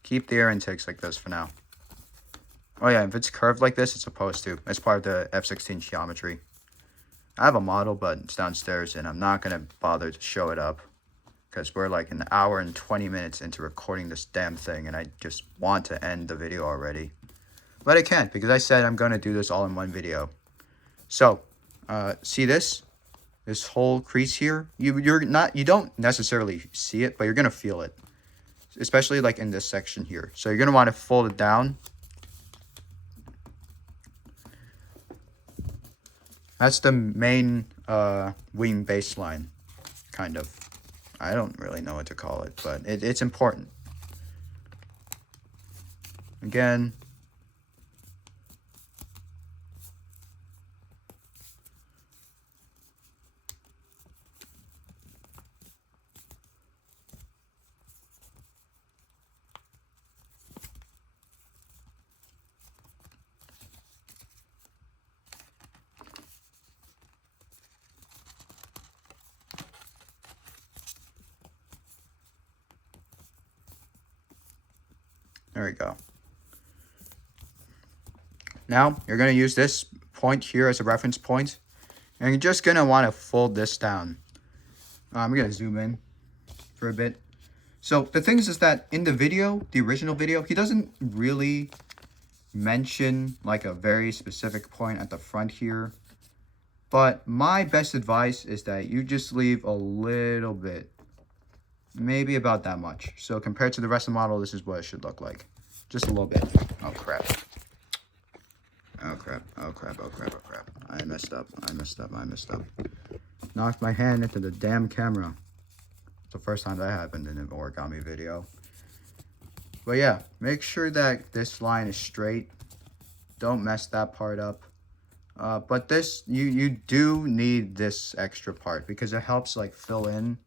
Keep the air intakes like this for now. Oh yeah, if it's curved like this, it's supposed to. It's part of the F-16 geometry. I have a model, but it's downstairs, and I'm not going to bother to show it up. Because we're like an hour and 20 minutes into recording this damn thing, and I just want to end the video already. But I can't, because I said I'm going to do this all in one video. So, see this? This whole crease here? You don't necessarily see it, but you're going to feel it. Especially like in this section here. So you're going to want to fold it down. That's the main wing baseline, kind of. I don't really know what to call it, but it's important. Again. There we go. Now, you're going to use this point here as a reference point. And you're just going to want to fold this down. I'm going to zoom in for a bit. So, the thing is that in the video, the original video, he doesn't really mention like a very specific point at the front here. But my best advice is that you just leave a little bit. Maybe about that much. So, compared to the rest of the model, this is what it should look like. Just a little bit. Oh, crap. Oh crap, oh crap, oh crap, oh crap. I messed up, I messed up, I messed up. Knocked my hand into the damn camera. It's the first time that happened in an origami video. But yeah, make sure that this line is straight. Don't mess that part up. But this, you do need this extra part because it helps like fill in.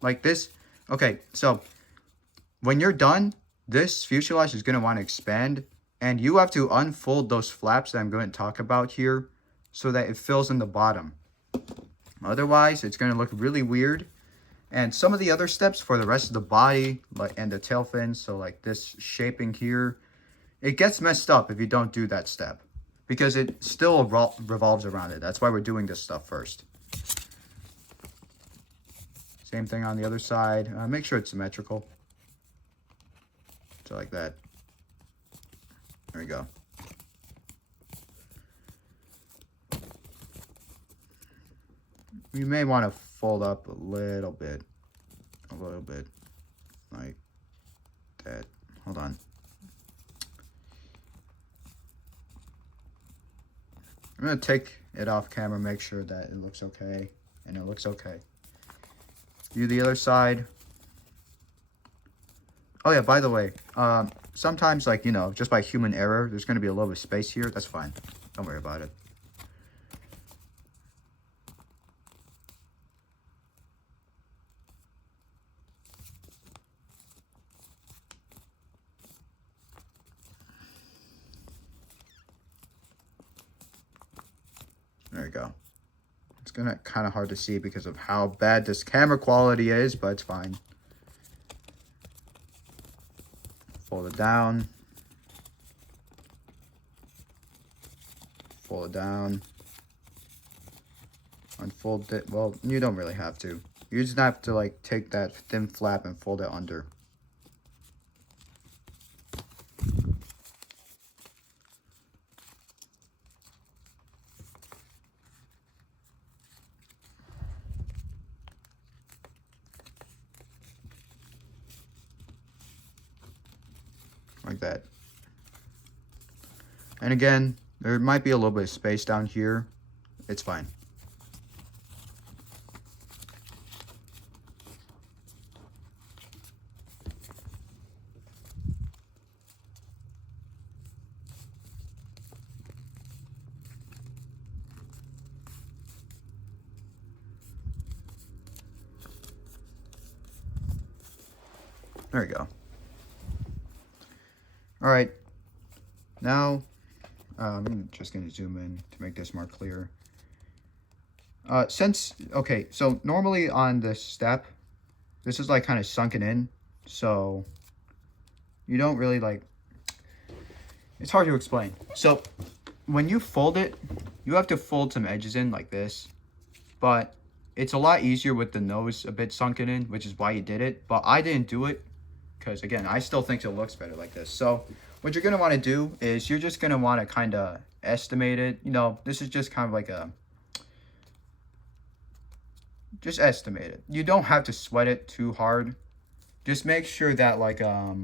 Like this. Okay, so when you're done, this fuselage is going to want to expand. And you have to unfold those flaps that I'm going to talk about here so that it fills in the bottom. Otherwise, it's going to look really weird. And some of the other steps for the rest of the body like and the tail fins, so like this shaping here, it gets messed up if you don't do that step. Because it still revolves around it. That's why we're doing this stuff first. Same thing on the other side. Make sure it's symmetrical. So like that. There we go. You may want to fold up a little bit, like that. Hold on. I'm going to take it off camera, make sure that it looks okay, and it looks okay. Do the other side. Oh yeah, by the way, sometimes, like, you know, just by human error, there's going to be a little bit of space here. That's fine. Don't worry about it. There we go. It's going to kind of hard to see because of how bad this camera quality is, but it's fine. Fold it down. Fold it down. Unfold it. Well, you don't really have to. You just have to like take that thin flap and fold it under. Like that. And again, there might be a little bit of space down here. It's fine. There we go. All right. Now, I'm just going to zoom in to make this more clear. Okay, so normally on this step, this is like kind of sunken in. So you don't really like, it's hard to explain. So when you fold it, you have to fold some edges in like this. But it's a lot easier with the nose a bit sunken in, which is why you did it. But I didn't do it because, again, I still think it looks better like this. So what you're going to want to do is you're just going to want to kind of estimate it. You know, this is just kind of like a, just estimate it. You don't have to sweat it too hard. Just make sure that, like, let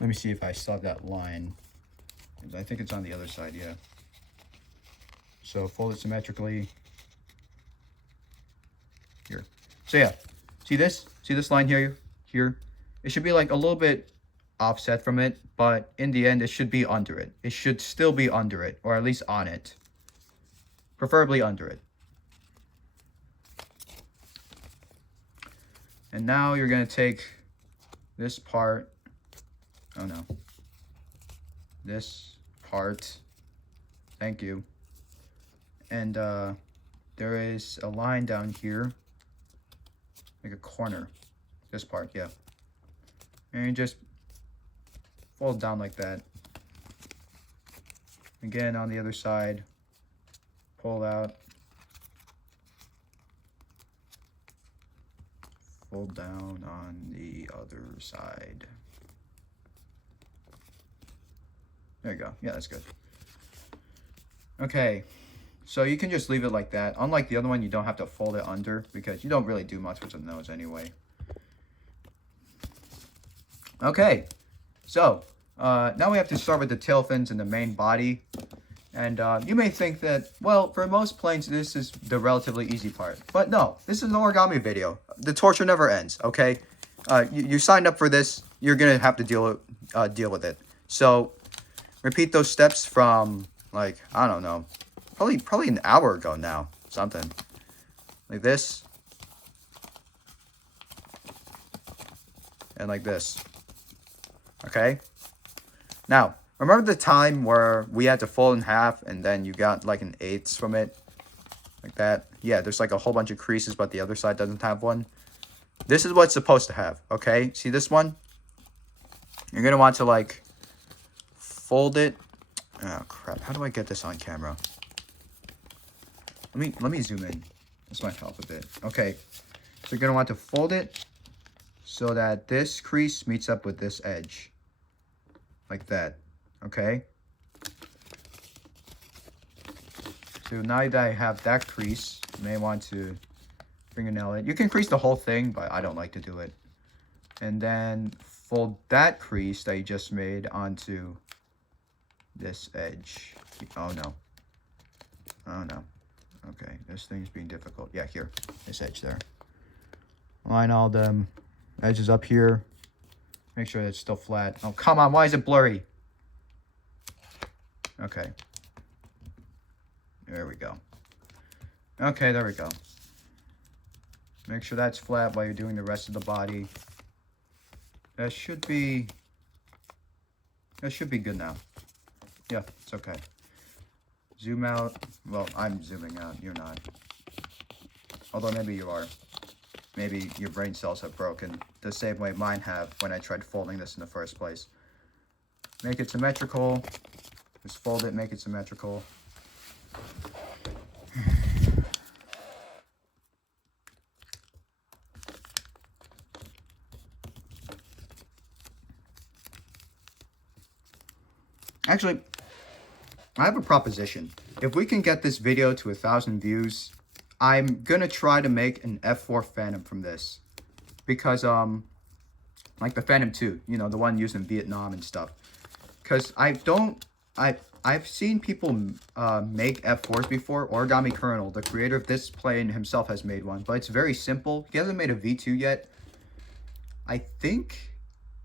me see if I still have that line. I think it's on the other side, yeah. So fold it symmetrically. Here. So yeah, see this? See this line here? Here? It should be like a little bit offset from it, but in the end, it should be under it. It should still be under it, or at least on it. Preferably under it. And now you're going to take this part. Oh no. This part. Thank you. And there is a line down here. Like a corner. This part, yeah. And you just fold down like that. Again, on the other side, pull out, fold down on the other side. There you go. Yeah, that's good. Okay, so you can just leave it like that. Unlike the other one, you don't have to fold it under because you don't really do much with the nose anyway. Okay, so now we have to start with the tail fins and the main body. And you may think that, well, for most planes, this is the relatively easy part. But no, this is an origami video. The torture never ends, okay? You signed up for this. You're going to have to deal with it. So, repeat those steps from, like, I don't know, probably an hour ago now. Something. Like this. And like this. Okay? Now, remember the time where we had to fold in half and then you got like an eighth from it? Like that? Yeah, there's like a whole bunch of creases, but the other side doesn't have one. This is what it's supposed to have, okay? See this one? You're going to want to like fold it. Oh, crap. How do I get this on camera? Let me zoom in. This might help a bit. Okay. So you're going to want to fold it so that this crease meets up with this edge. Like that. Okay? So now that I have that crease, you may want to fingernail it. You can crease the whole thing, but I don't like to do it. And then fold that crease that you just made onto this edge. Oh no. Oh no. Okay, this thing's being difficult. Yeah, here. This edge there. Line all them edges up here. Make sure it's still flat. Oh, come on. Why is it blurry? Okay. There we go. Okay, there we go. Make sure that's flat while you're doing the rest of the body. That should be good now. Yeah, it's okay. Zoom out. Well, I'm zooming out. You're not. Although maybe you are. Maybe your brain cells have broken the same way mine have when I tried folding this in the first place. Make it symmetrical. Just fold it, make it symmetrical. Actually, I have a proposition. If we can get this video to 1,000 views, I'm gonna try to make an F4 Phantom from this. Because, like the Phantom 2, you know, the one used in Vietnam and stuff. Because I've seen people make F4s before. Origami Colonel, the creator of this plane himself, has made one. But it's very simple. He hasn't made a V2 yet. I think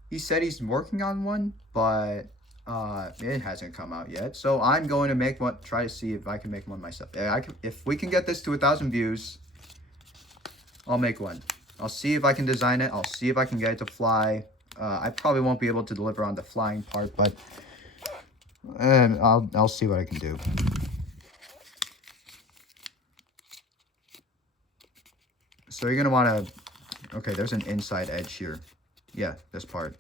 he said he's working on one, but it hasn't come out yet. So I'm going to make one, try to see if I can make one myself. If we can get this to 1,000 views, I'll make one. I'll see if I can design it. I'll see if I can get it to fly. I probably won't be able to deliver on the flying part, but I'll see what I can do. So you're gonna want to, okay, there's an inside edge here. Yeah, this part.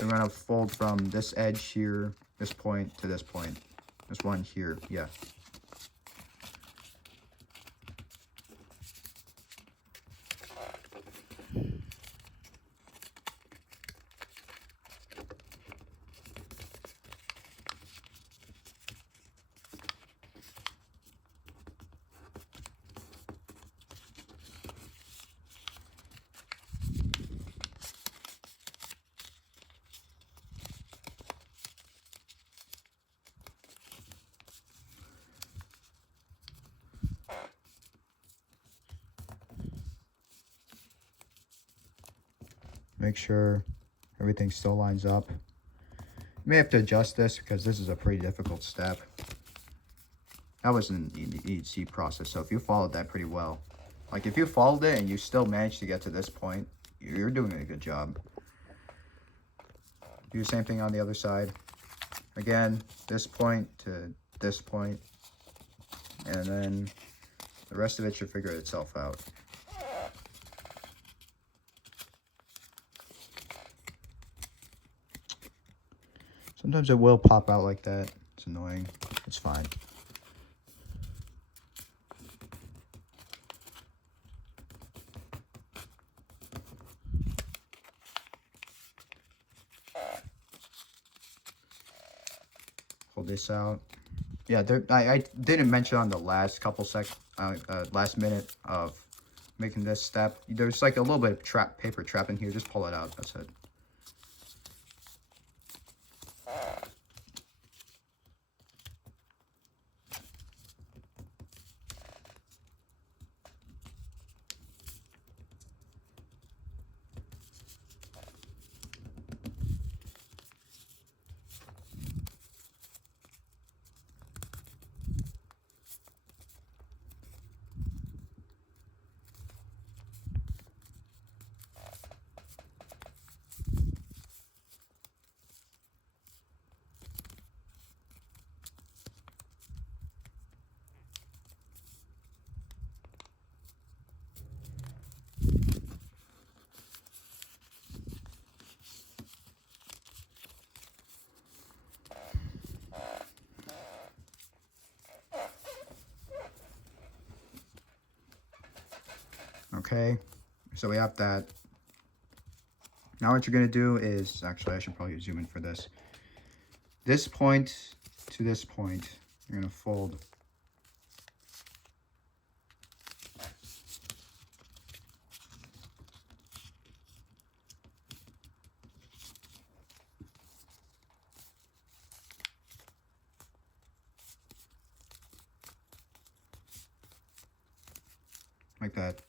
You're gonna fold from this edge here, this point to this point. This one here, yeah. Make sure everything still lines up. You may have to adjust this because this is a pretty difficult step. That was an easy process, so if you followed that pretty well. Like if you followed it and you still managed to get to this point, you're doing a good job. Do the same thing on the other side. Again, this point to this point. And then the rest of it should figure itself out. Sometimes it will pop out like that. It's annoying. It's fine. Pull this out. Yeah, I didn't mention on the last couple last minute of making this step. There's like a little bit of paper trap in here. Just pull it out. That's it. Okay, so we have that. Now what you're going to do is, actually I should probably zoom in for this. This point to this point, you're going to fold. Like that.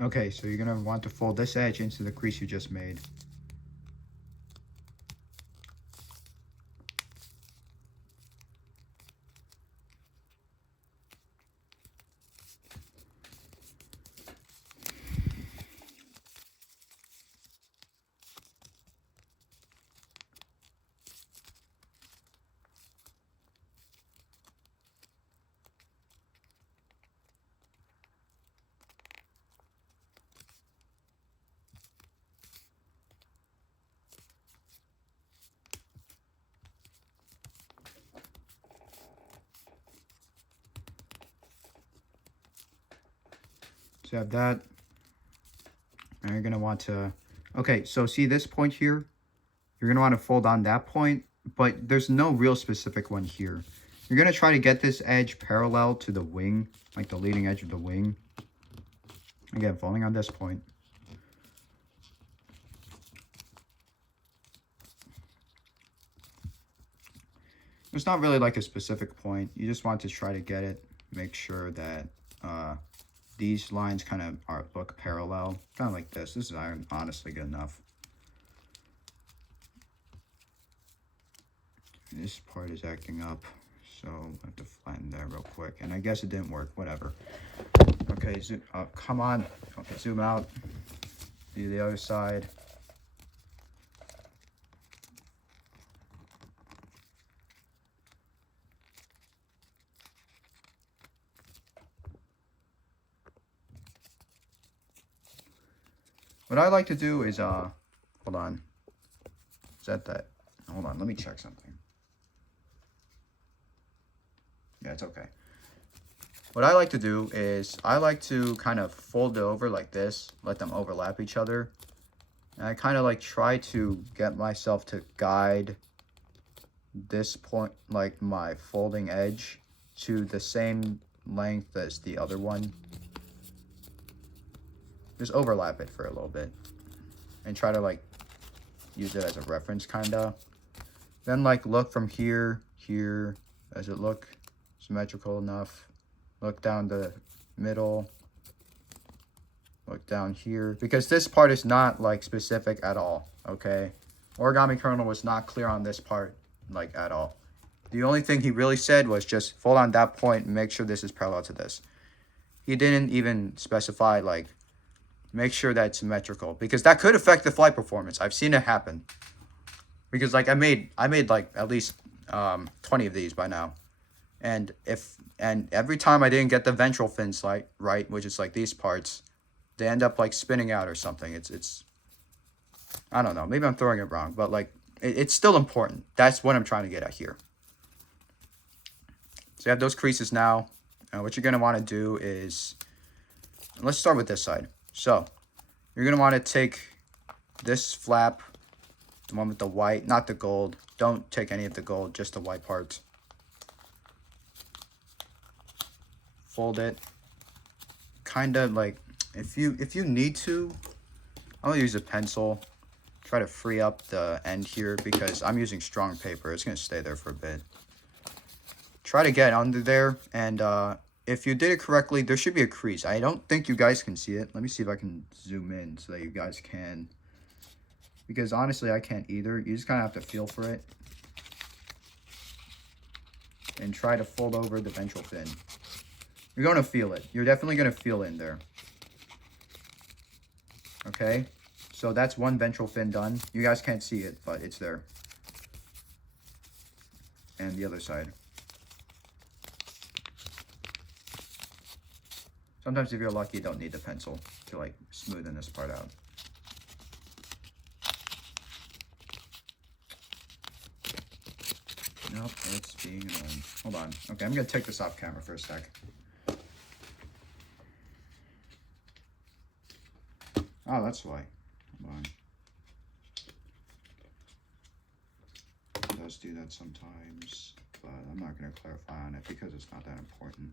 Okay, so you're going to want to fold this edge into the crease you just made. So you have that, and you're going to want to, okay, so see this point here? You're going to want to fold on that point, but there's no real specific one here. You're going to try to get this edge parallel to the wing, like the leading edge of the wing. Again, folding on this point. It's not really like a specific point. You just want to try to get it, make sure that these lines kind of look parallel, kind of like this. This is honestly good enough. This part is acting up, so I have to flatten that real quick. And I guess it didn't work, whatever. Okay, zoom, come on. Okay, zoom out. Do the other side. What I like to do is, hold on. Is that? Hold on, let me check something. Yeah, it's okay. What I like to do is, I like to kind of fold it over like this, let them overlap each other. And I kind of like try to get myself to guide this point, like my folding edge, to the same length as the other one. Just overlap it for a little bit and try to like use it as a reference, kind of. Then like look from here, here. Does it look symmetrical enough? Look down the middle. Look down here. Because this part is not like specific at all. Okay. Origami kernel was not clear on this part like at all. The only thing he really said was just fold on that point and make sure this is parallel to this. He didn't even specify like make sure that it's symmetrical, because that could affect the flight performance. I've seen it happen. Because like I made like at least 20 of these by now. And every time I didn't get the ventral fins right, which is like these parts, they end up like spinning out or something. It's I don't know, maybe I'm throwing it wrong, but like it's still important. That's what I'm trying to get at here. So you have those creases now. What you're going to want to do is, let's start with this side. So you're going to want to take this flap, the one with the white, not the gold. Don't take any of the gold, just the white parts. Fold it. Kind of like, if you need to, I'm going to use a pencil. Try to free up the end here because I'm using strong paper. It's going to stay there for a bit. Try to get under there, and if you did it correctly, there should be a crease. I don't think you guys can see it. Let me see if I can zoom in so that you guys can. Because honestly, I can't either. You just kind of have to feel for it. And try to fold over the ventral fin. You're going to feel it. You're definitely going to feel it in there. Okay? So that's one ventral fin done. You guys can't see it, but it's there. And the other side. Sometimes if you're lucky, you don't need the pencil to like smoothen this part out. Nope, it's being annoying. Hold on. Okay, I'm going to take this off camera for a sec. Oh, that's why. Hold on. It does do that sometimes, but I'm not going to clarify on it because it's not that important.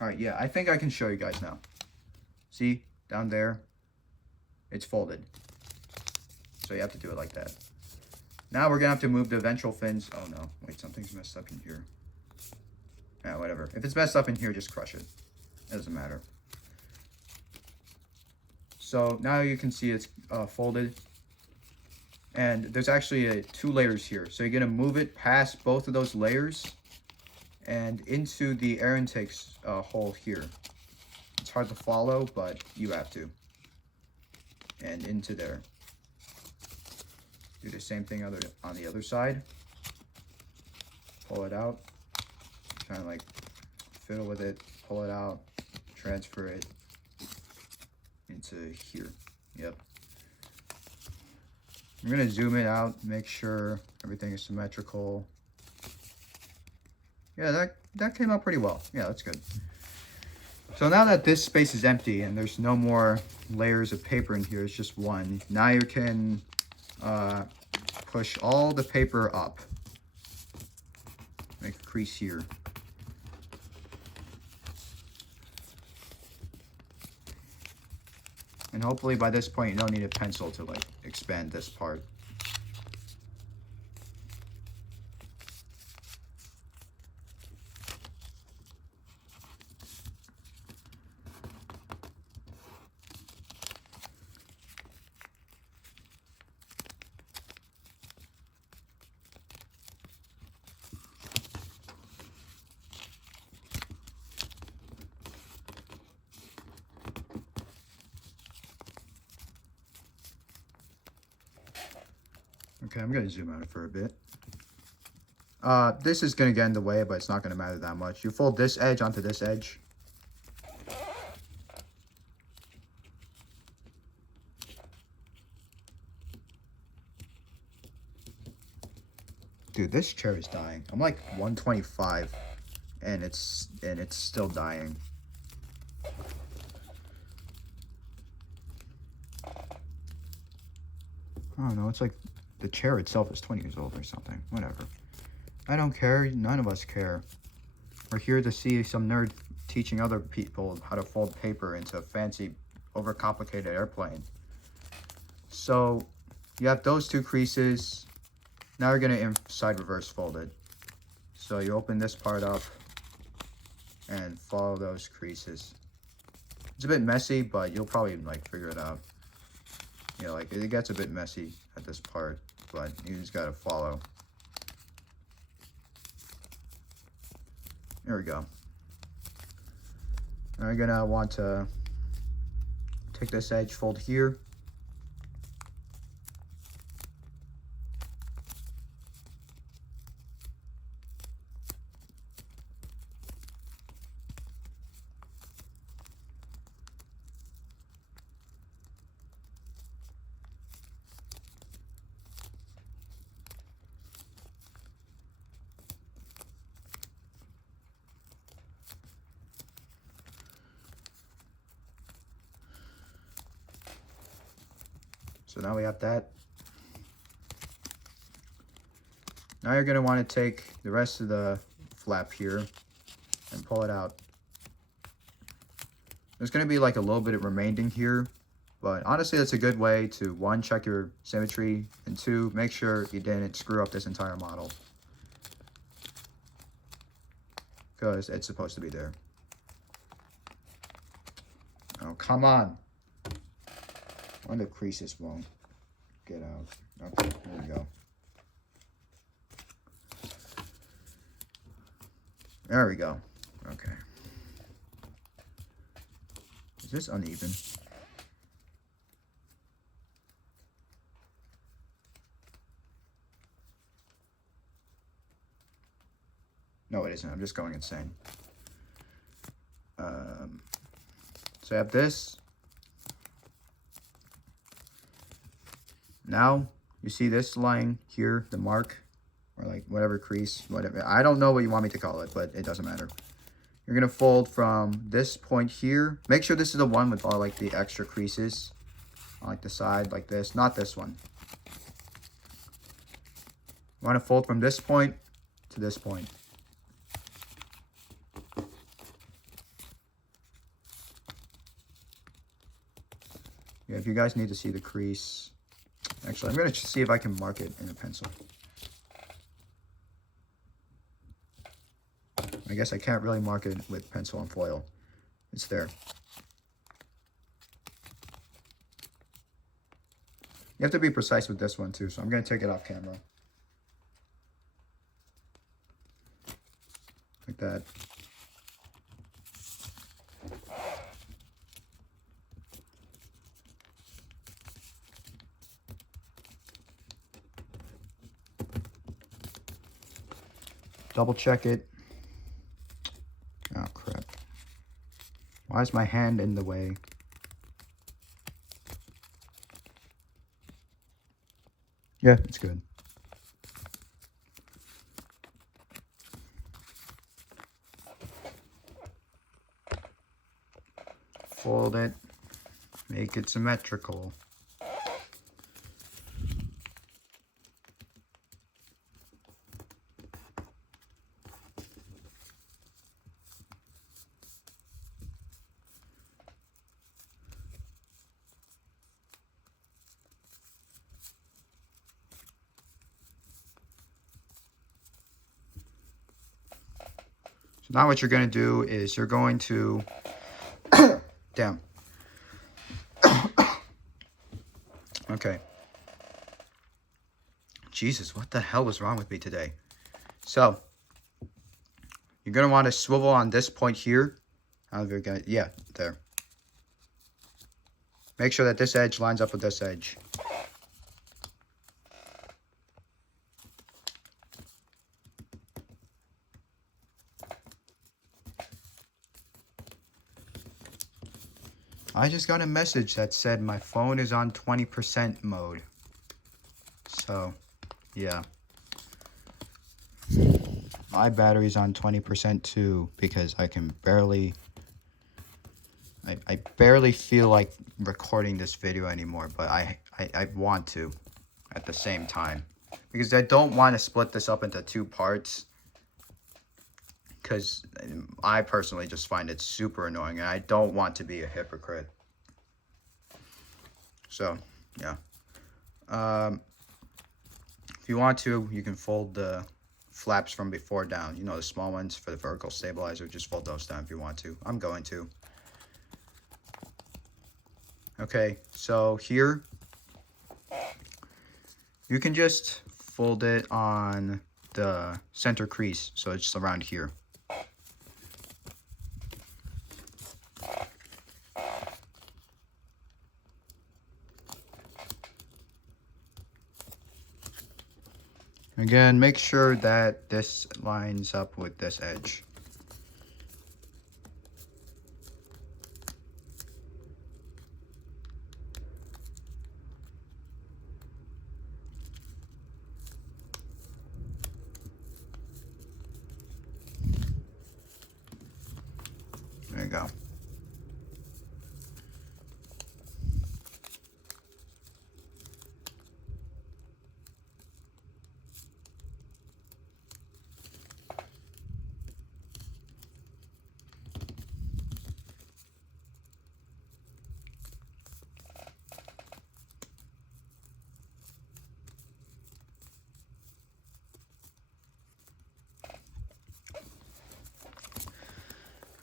Alright, yeah, I think I can show you guys now. See, down there, it's folded. So you have to do it like that. Now we're going to have to move the ventral fins. Oh no, wait, something's messed up in here. Yeah, whatever. If it's messed up in here, just crush it. It doesn't matter. So now you can see it's folded. And there's actually 2 layers here. So you're going to move it past both of those layers and into the air intake hole here. It's hard to follow, but you have to. And into there. Do the same thing on the other side. Pull it out. Try to like fiddle with it. Pull it out. Transfer it into here. Yep. I'm going to zoom it out. Make sure everything is symmetrical. Yeah, that came out pretty well. Yeah, that's good. So now that this space is empty and there's no more layers of paper in here, it's just one. Now you can push all the paper up. Make a crease here. And hopefully by this point you don't need a pencil to like expand this part. Okay, I'm going to zoom out for a bit. This is going to get in the way, but it's not going to matter that much. You fold this edge onto this edge. Dude, this chair is dying. I'm like 125 and it's still dying. I don't know, it's like the chair itself is 20 years old or something. Whatever. I don't care. None of us care. We're here to see some nerd teaching other people how to fold paper into a fancy, overcomplicated airplane. So you have those two creases. Now you're gonna inside reverse fold it. So you open this part up and follow those creases. It's a bit messy, but you'll probably like figure it out. You know, like it gets a bit messy at this part, but you just gotta follow. There we go. Now you're gonna want to take this edge, fold here. So now we have that. Now you're going to want to take the rest of the flap here and pull it out. There's going to be like a little bit of remaining here, but honestly that's a good way to, one, check your symmetry, and two, make sure you didn't screw up this entire model, because it's supposed to be there. Oh, come on. One of the creases won't get out. Okay, there we go. There we go. Okay. Is this uneven? No, it isn't. I'm just going insane. So I have this. Now, you see this line here, the mark, or like whatever crease, whatever. I don't know what you want me to call it, but it doesn't matter. You're going to fold from this point here. Make sure this is the one with all like the extra creases on like the side, like this, not this one. You want to fold from this point to this point. Yeah, if you guys need to see the crease, actually, I'm going to see if I can mark it in a pencil. I guess I can't really mark it with pencil and foil. It's there. You have to be precise with this one too, so I'm going to take it off camera. Like that. Double check it. Oh crap. Why is my hand in the way? Yeah, it's good. Fold it. Make it symmetrical. So now what you're going to do is you're going to, damn. Okay. Jesus, what the hell was wrong with me today? So, you're going to want to swivel on this point here. Yeah, there. Make sure that this edge lines up with this edge. I just got a message that said my phone is on 20% mode. So, yeah. My battery's on 20% too, because I can barely... I barely feel like recording this video anymore, but I want to at the same time. Because I don't want to split this up into two parts. because I personally just find it super annoying, and I don't want to be a hypocrite. So, yeah. If you want to, you can fold the flaps from before down. You know, the small ones for the vertical stabilizer. Just fold those down if you want to. I'm going to. Okay, so here, you can just fold it on the center crease. So it's just around here. Again, make sure that this lines up with this edge. There you go.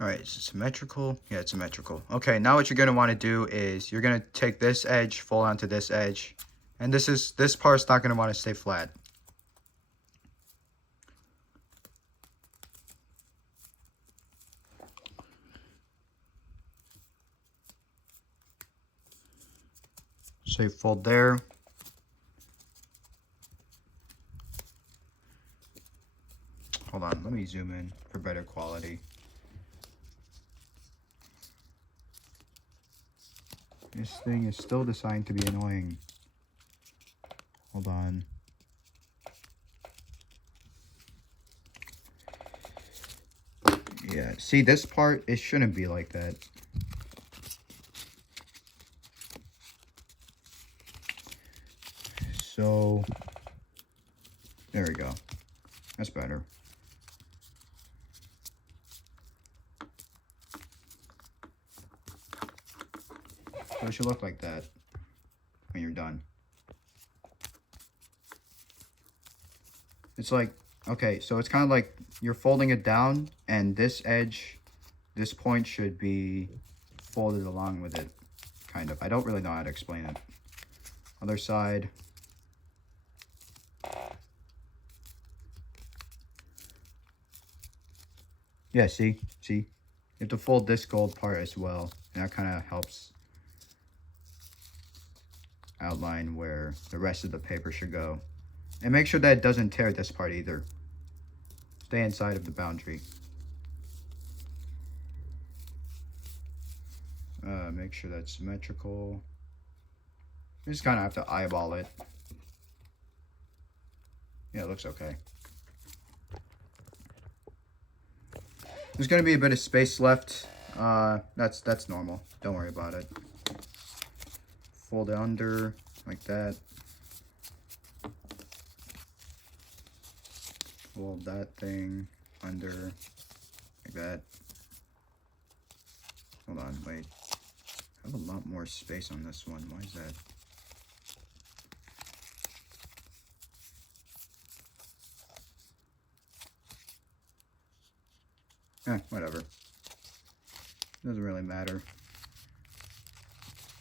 Alright, is it symmetrical? Yeah, it's symmetrical. Okay, now what you're going to want to do is you're going to take this edge, fold onto this edge, and this part's not going to want to stay flat. So you fold there. Hold on, let me zoom in for better quality. This thing is still designed to be annoying. Hold on. Yeah, see this part, it shouldn't be like that. So, there we go. That's better. So it should look like that when you're done. It's like, okay, so it's kind of like you're folding it down, and this edge, this point should be folded along with it, kind of. I don't really know how to explain it. Other side. Yeah, see? You have to fold this gold part as well, and that kind of helps outline where the rest of the paper should go. And make sure that it doesn't tear this part either. Stay inside of the boundary. Make sure that's symmetrical. You just kind of have to eyeball it. Yeah, it looks okay. There's going to be a bit of space left. That's normal. Don't worry about it. Fold it under like that. Fold that thing under like that. Hold on, wait. I have a lot more space on this one. Why is that? Whatever. Doesn't really matter.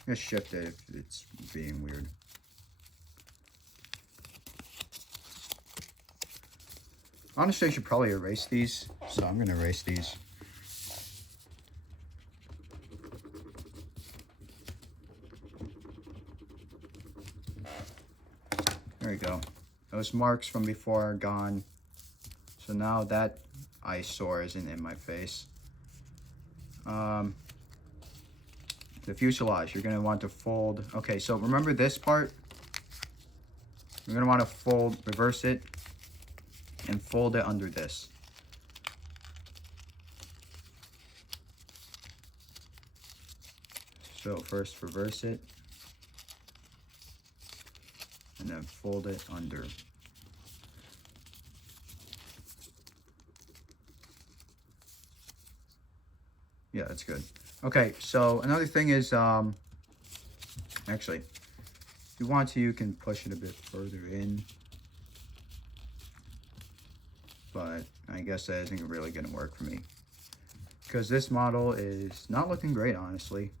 Just shift it if it's being weird. Honestly, I should probably erase these, so I'm going to erase these. There we go. Those marks from before are gone. So now that eyesore isn't in my face. The fuselage, you're going to want to fold. Okay, so remember this part? You're going to want to fold, reverse it, and fold it under this. So first reverse it, and then fold it under. Yeah, that's good. Okay, so another thing is, actually, if you want to, you can push it a bit further in. But I guess that isn't really going to work for me. Because this model is not looking great, honestly.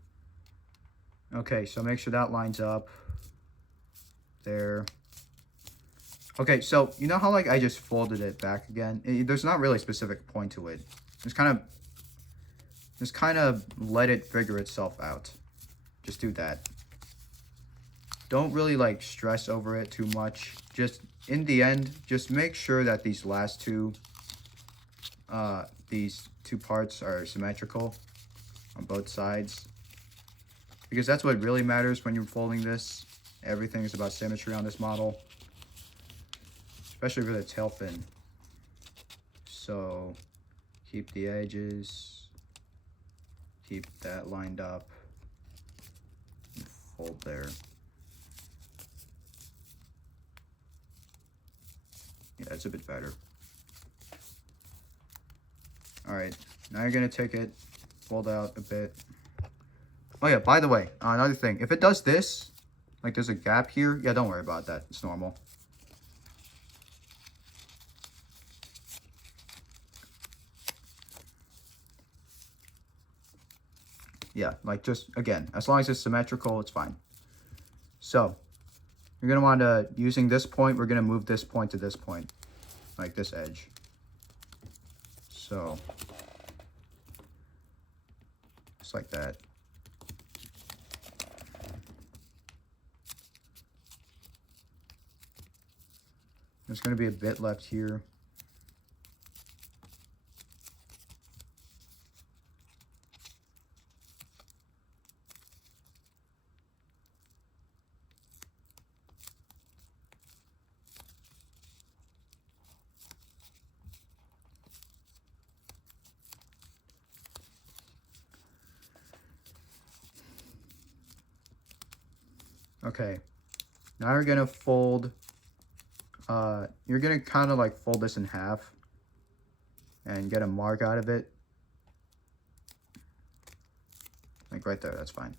Okay, so make sure that lines up. There. Okay, so you know how like I just folded it back again? There's not really a specific point to it. Just kind of let it figure itself out. Just do that. Don't really like stress over it too much. Just in the end, just make sure that these two parts are symmetrical on both sides. Because that's what really matters when you're folding this. Everything is about symmetry on this model. Especially for the tail fin. So keep the edges. Keep that lined up. And fold there. Yeah, that's a bit better. Alright, now you're going to take it, fold out a bit. Oh yeah, by the way, another thing. If it does this, like there's a gap here, yeah, don't worry about that. It's normal. Yeah, like just, again, as long as it's symmetrical, it's fine. So, you're going to want to, using this point, we're going to move this point to this point. Like this edge. So, just like that. There's going to be a bit left here. Okay, now you're going to fold, you're going to kind of like fold this in half and get a mark out of it. Like right there, that's fine.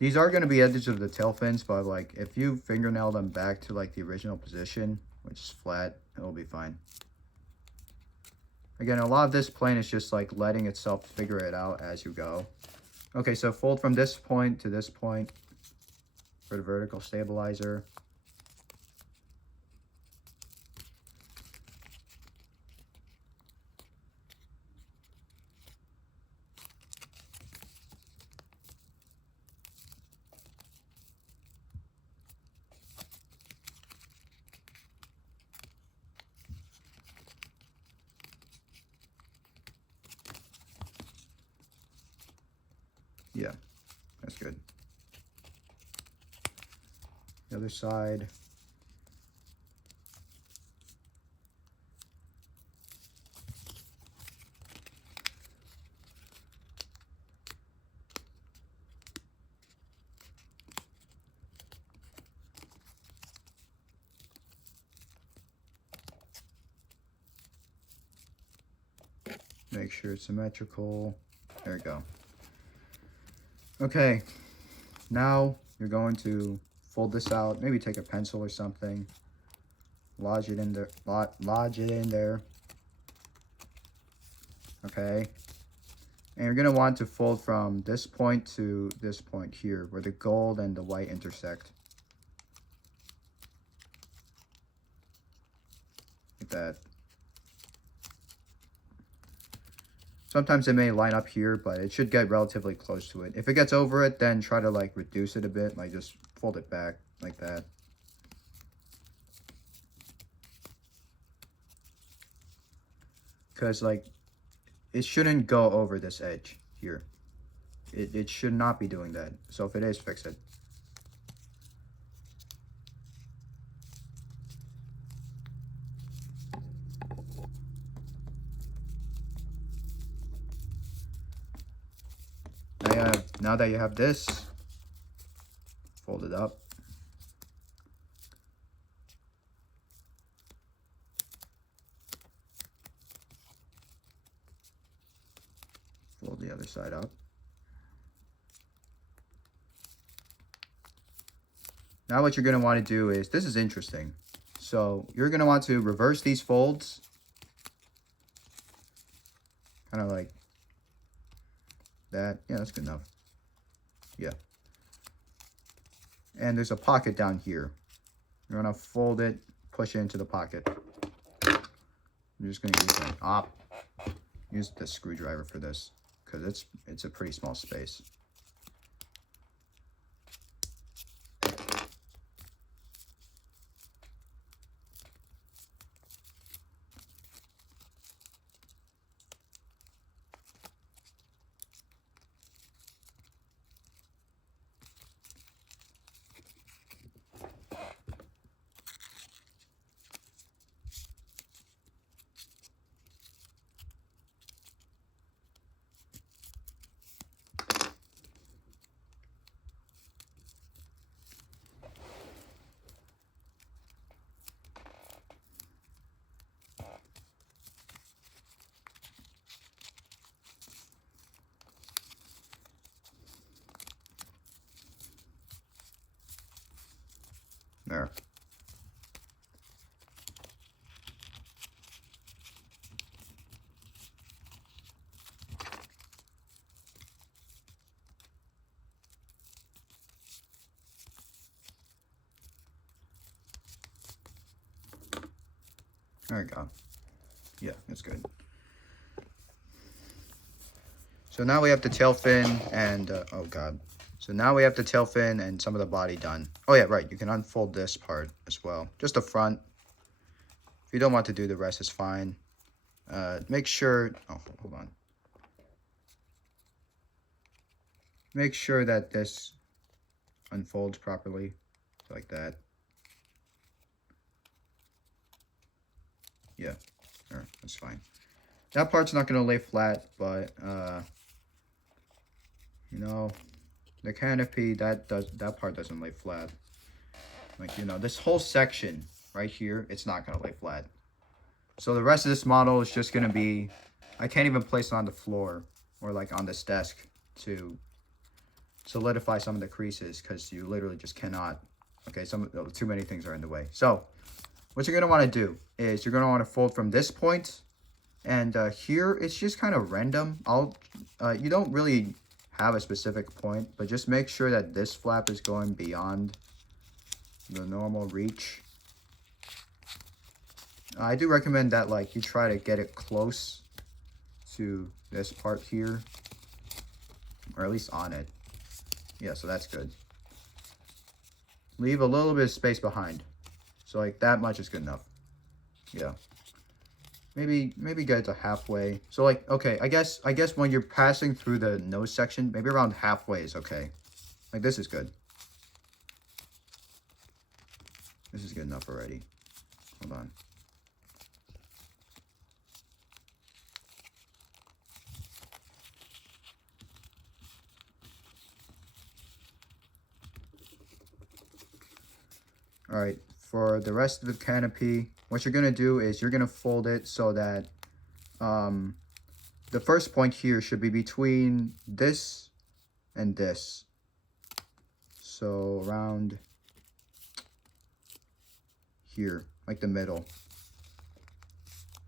These are going to be edges of the tail fins, but like if you fingernail them back to like the original position, which is flat, it'll be fine. Again, a lot of this plane is just like letting itself figure it out as you go. Okay, so fold from this point to this point for the vertical stabilizer. Yeah, that's good. The other side. Make sure it's symmetrical. There we go. Okay, now you're going to fold this out. Maybe take a pencil or something. Lodge it in there. Lodge it in there. Okay. And you're going to want to fold from this point to this point here, where the gold and the white intersect. Like that. Sometimes it may line up here, but it should get relatively close to it. If it gets over it, then try to like reduce it a bit, like just fold it back like that. Because like it shouldn't go over this edge here. It should not be doing that. So if it is, fix it. Now that you have this, fold it up. Fold the other side up. Now what you're going to want to do is, this is interesting. So you're going to want to reverse these folds. Kind of like that. Yeah, that's good enough. Yeah. And there's a pocket down here. You're going to fold it, push it into the pocket. I'm just going to use use the screwdriver for this, because it's a pretty small space. There. There we go. Yeah, that's good. So now we have the tail fin and, oh god. So now we have the tail fin and some of the body done. Oh yeah, right, you can unfold this part as well. Just the front. If you don't want to do the rest, it's fine. Make sure, oh, hold on. Make sure that this unfolds properly, like that. Yeah, there, that's fine. That part's not going to lay flat, but, you know, the canopy, that part doesn't lay flat. Like, you know, this whole section right here, it's not going to lay flat. So the rest of this model is just going to be, I can't even place it on the floor or like on this desk to solidify some of the creases, because you literally just cannot. Okay, too many things are in the way. So what you're going to want to do is you're going to want to fold from this point, and here it's just kind of random. You don't really have a specific point, but just make sure that this flap is going beyond the normal reach. I do recommend that like you try to get it close to this part here, or at least on it. Yeah, so that's good. Leave a little bit of space behind. So like that much is good enough. Yeah. Maybe get it to halfway. So like, okay, I guess when you're passing through the nose section, maybe around halfway is okay. Like this is good. This is good enough already. Hold on. All right, for the rest of the canopy, what you're gonna do is you're gonna fold it so that the first point here should be between this and this. So around here, like the middle.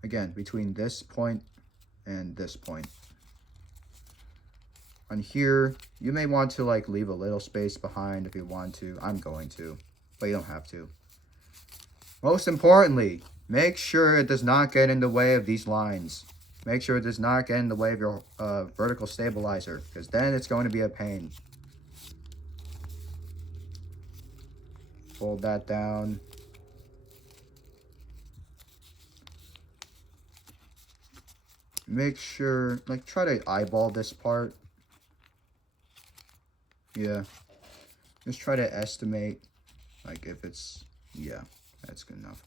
Again, between this point and this point. On here, you may want to like leave a little space behind if you want to. I'm going to, but you don't have to. Most importantly, make sure it does not get in the way of these lines. Make sure it does not get in the way of your vertical stabilizer, because then it's going to be a pain. Fold that down. Make sure, like, try to eyeball this part. Yeah. Just try to estimate, like, if it's, yeah, that's good enough.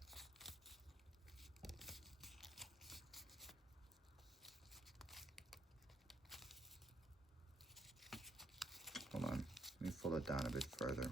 Hold on. Let me fold it down a bit further.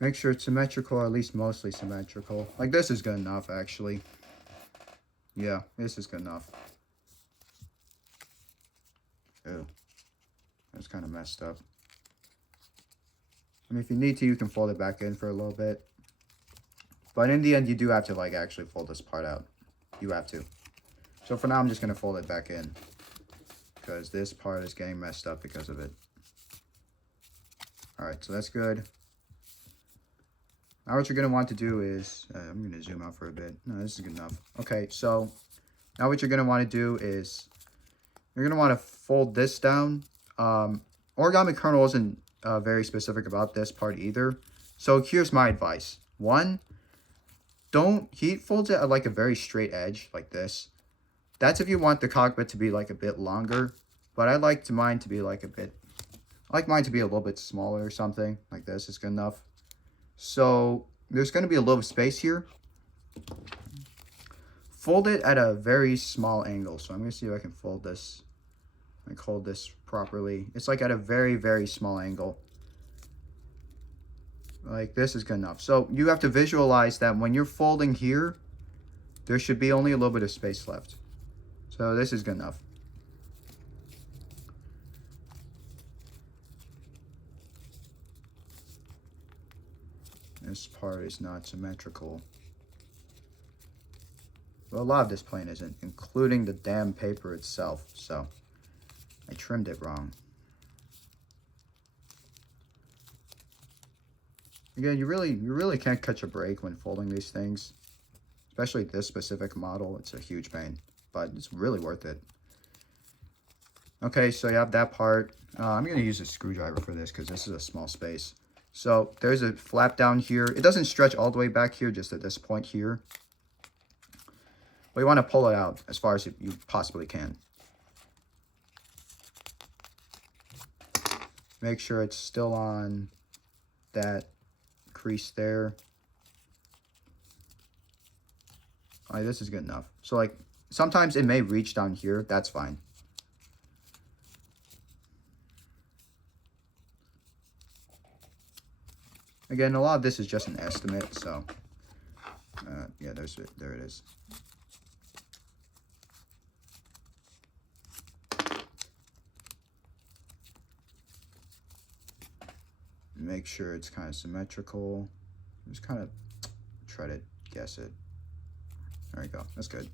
Make sure it's symmetrical, or at least mostly symmetrical. Like, this is good enough, actually. Yeah, this is good enough. Ew. That's kind of messed up. I mean, if you need to, you can fold it back in for a little bit. But in the end, you do have to, like, actually fold this part out. You have to. So for now, I'm just going to fold it back in. Because this part is getting messed up because of it. Alright, so that's good. Now what you're going to want to do is... I'm going to zoom out for a bit. No, this is good enough. Okay, so... Now what you're going to want to do is... You're going to want to fold this down. Origami kernel isn't very specific about this part either. So here's my advice. One, he folds it at like a very straight edge, like this. That's if you want the cockpit to be like a bit longer. But I like mine to be like a bit... I like mine to be a little bit smaller or something. Like this is good enough. So there's going to be a little space here. Fold it at a very small angle. So I'm going to see if I can fold this. Like hold this properly. It's like at a very, very small angle. Like this is good enough. So you have to visualize that when you're folding here, there should be only a little bit of space left. So this is good enough. This part is not symmetrical. Well, a lot of this plane isn't, including the damn paper itself. So I trimmed it wrong. Again, you really can't catch a break when folding these things. Especially this specific model. It's a huge pain, but it's really worth it. Okay, so you have that part. I'm going to use a screwdriver for this because this is a small space. So there's a flap down here. It doesn't stretch all the way back here, just at this point here. But you want to pull it out as far as you possibly can. Make sure it's still on that crease there. All right, this is good enough. So like sometimes it may reach down here. That's fine. Again, a lot of this is just an estimate, so yeah, there it is. Make sure it's kind of symmetrical. Just kind of try to guess it. There we go. That's good.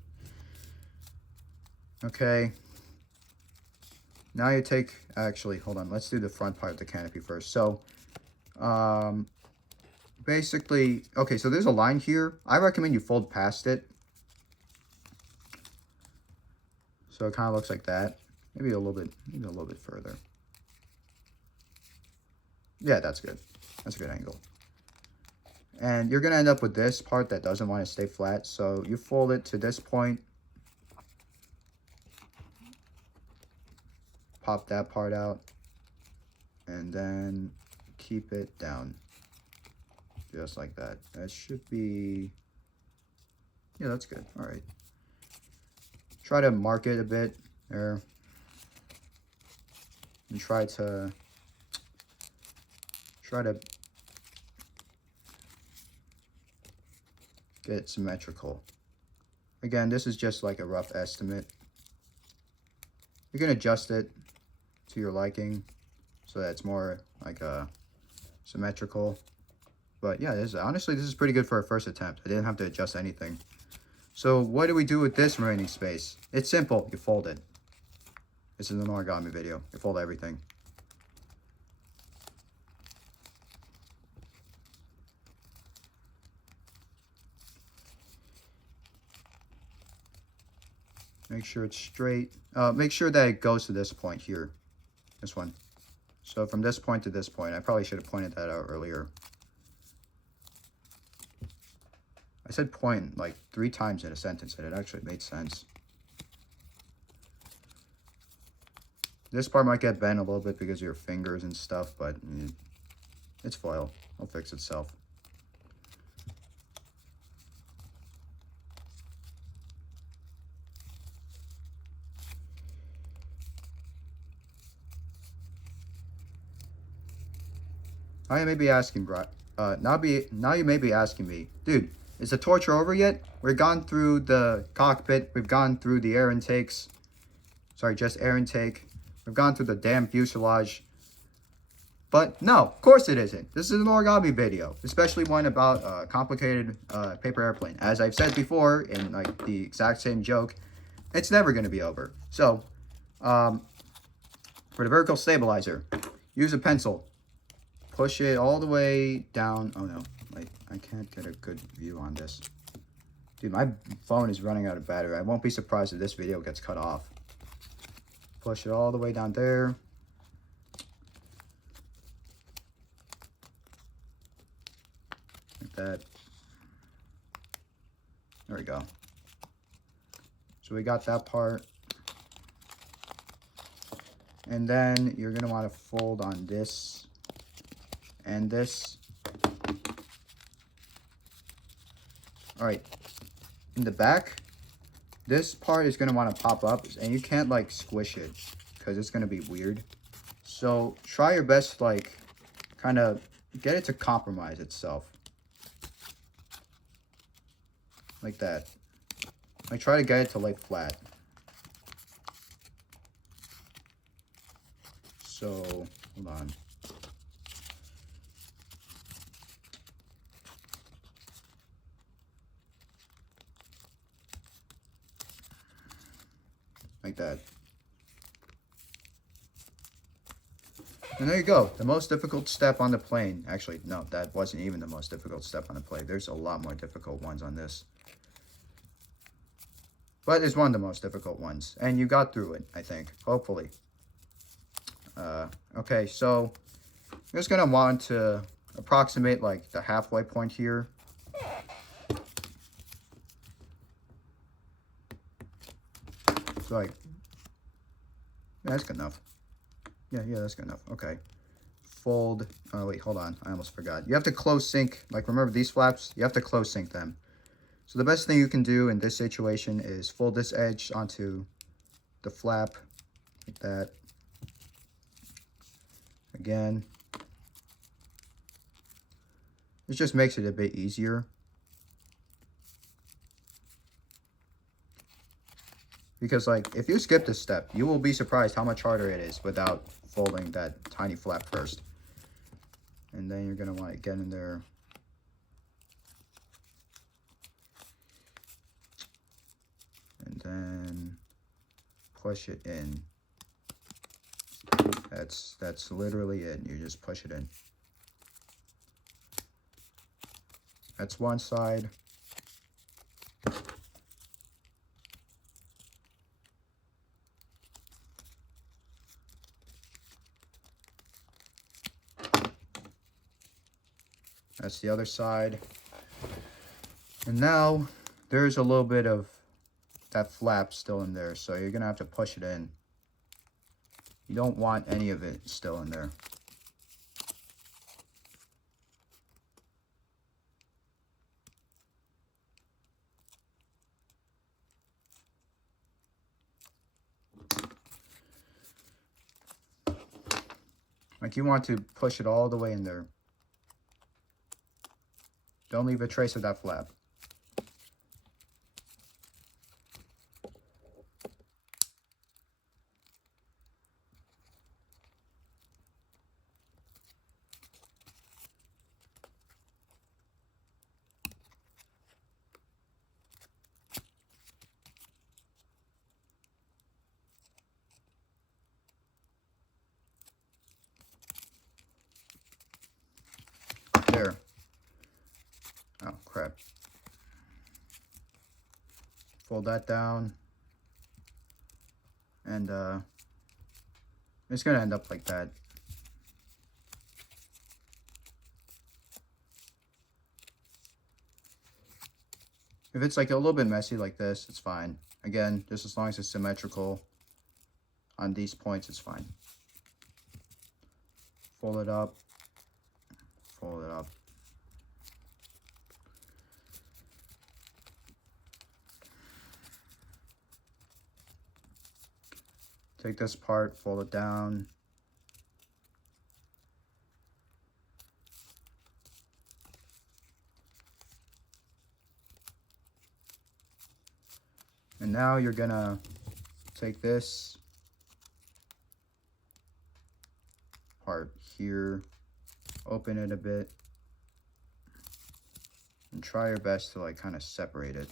Okay. Now you take, actually, hold on. Let's do the front part of the canopy first. So, basically, okay, so there's a line here. I recommend you fold past it. So it kind of looks like that. Maybe a little bit further. Yeah, that's good. That's a good angle. And you're going to end up with this part that doesn't want to stay flat. So you fold it to this point. Pop that part out. And then keep it down. Just like that. That should be... Yeah, that's good. All right. Try to mark it a bit there. And try to get it symmetrical. Again, this is just like a rough estimate. You can adjust it to your liking so that it's more like a symmetrical. But yeah, honestly, this is pretty good for a first attempt. I didn't have to adjust anything. So what do we do with this remaining space? It's simple. You fold it. This is an origami video. You fold everything. Make sure it's straight. Make sure that it goes to this point here. This one. So from this point to this point. I probably should have pointed that out earlier. I said point like 3 times in a sentence and it actually made sense. This part might get bent a little bit because of your fingers and stuff, but it's foil. It'll fix itself. I may be asking, Now you may be asking me, dude, is the torture over yet? We've gone through the cockpit. We've gone through the air intakes. Sorry, just air intake. We've gone through the damn fuselage. But no, of course it isn't. This is an origami video, especially one about a complicated paper airplane. As I've said before, in like the exact same joke, it's never going to be over. So, for the vertical stabilizer, use a pencil. Push it all the way down. Oh no, like I can't get a good view on this. Dude, my phone is running out of battery. I won't be surprised if this video gets cut off. Push it all the way down there. Like that. There we go. So we got that part. And then you're going to want to fold on this and this. Alright. In the back, this part is going to want to pop up. And you can't like squish it because it's going to be weird. So try your best to like kind of get it to compromise itself. Like that. I try to get it to lay flat. So, hold on. Like that. And there you go. The most difficult step on the plane. Actually, no, that wasn't even the most difficult step on the plane. There's a lot more difficult ones on this. But it's one of the most difficult ones. And you got through it, I think. Hopefully. Okay, so I'm just going to want to approximate like the halfway point here. So like, yeah, that's good enough. Yeah, that's good enough. Okay. Fold. Oh, wait, hold on. I almost forgot. You have to close sync. Like, remember these flaps? You have to close sync them. So the best thing you can do in this situation is fold this edge onto the flap like that. Again. It just makes it a bit easier. Because like, if you skip this step, you will be surprised how much harder it is without folding that tiny flap first. And then you're going to want to get in there. And then push it in. That's literally it. You just push it in. That's one side. That's the other side. And now there's a little bit of that flap still in there, so you're gonna have to push it in. You don't want any of it still in there. Like, you want to push it all the way in there. Don't leave a trace of that flap. There. Oh, crap. Fold that down. And it's going to end up like that. If it's like a little bit messy like this, it's fine. Again, just as long as it's symmetrical on these points, it's fine. Fold it up. Fold it up. Take this part, fold it down. And now you're gonna take this part here, open it a bit, and try your best to like kind of separate it.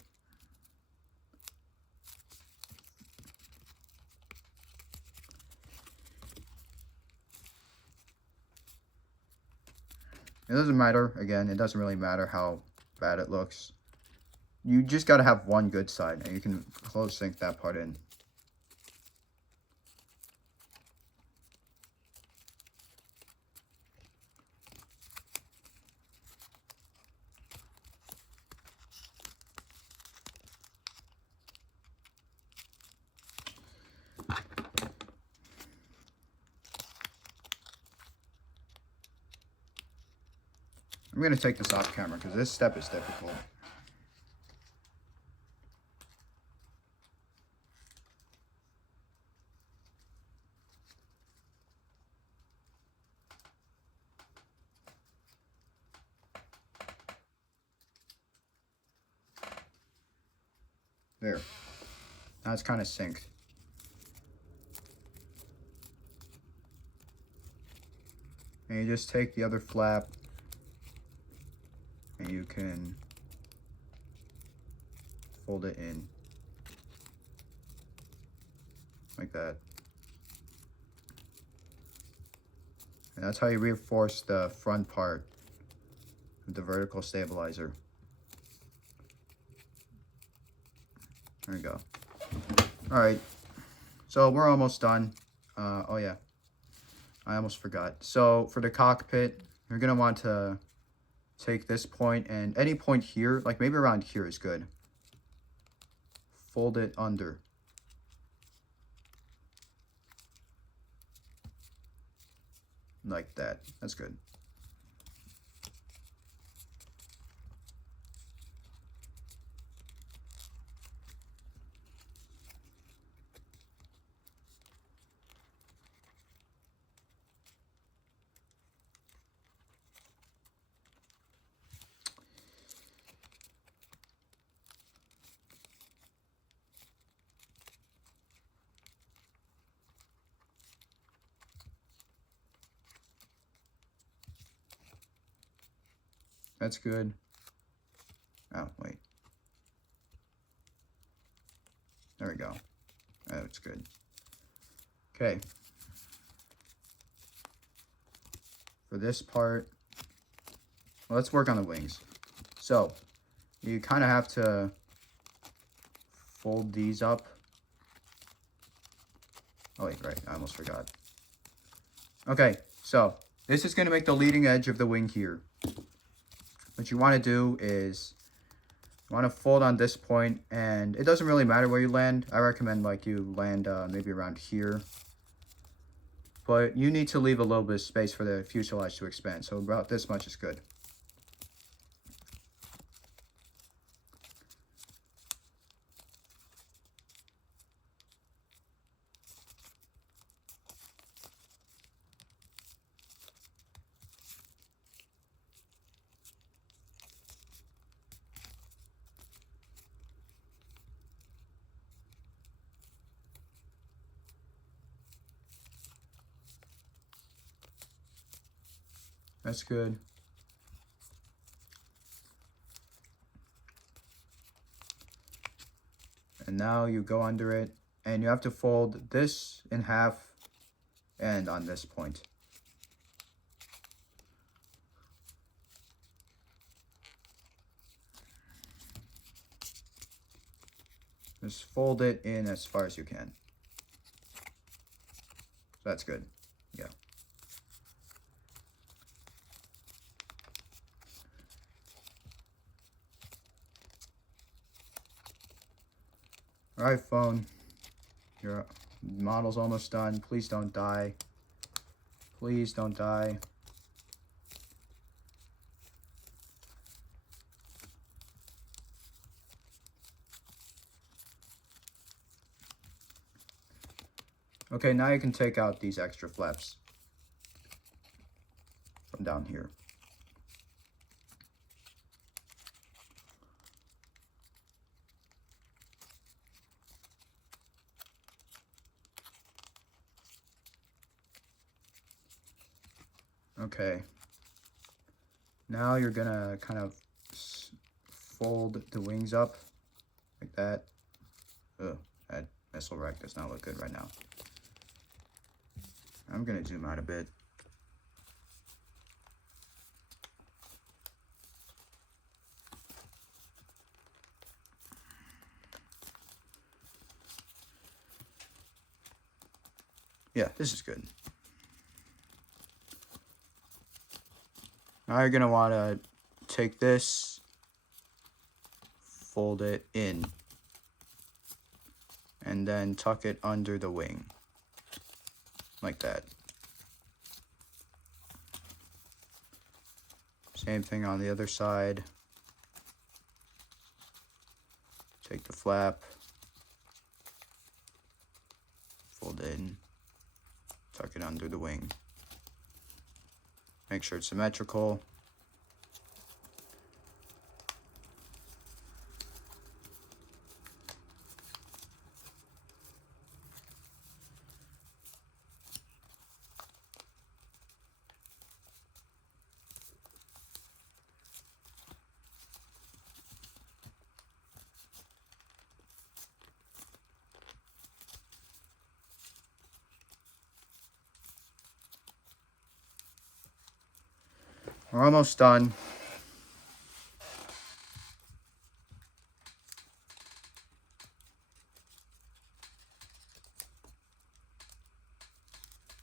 It doesn't matter, again, it doesn't really matter how bad it looks. You just gotta have one good side, and you can close sync that part in. I'm going to take this off camera because this step is difficult. There. Now it's kind of synced. And you just take the other flap and you can fold it in like that. And that's how you reinforce the front part of the vertical stabilizer. There we go. All right, so we're almost done. Oh yeah, I almost forgot. So for the cockpit, you're gonna want to take this point, and any point here, like maybe around here is good. Fold it under. Like that. That's good. That's good. Oh, wait. There we go. Oh, it's good. Okay. For this part, well, let's work on the wings. So, you kind of have to fold these up. Oh, wait, right. I almost forgot. Okay, so this is going to make the leading edge of the wing here. What you want to do is you want to fold on this point, and it doesn't really matter where you land. I recommend like you land maybe around here. But you need to leave a little bit of space for the fuselage to expand. So about this much is good. That's good. And now you go under it, and you have to fold this in half and on this point. Just fold it in as far as you can. That's good. Yeah. All right, phone. Your model's almost done. Please don't die. Please don't die. Okay, now you can take out these extra flaps from down here. Okay. Now you're gonna kind of fold the wings up like that. Ugh, that missile rack does not look good right now. I'm gonna zoom out a bit. Yeah, this is good. Now you're gonna wanna take this, fold it in, and then tuck it under the wing, like that. Same thing on the other side. Take the flap, fold it in, tuck it under the wing. Make sure it's symmetrical. We're almost done.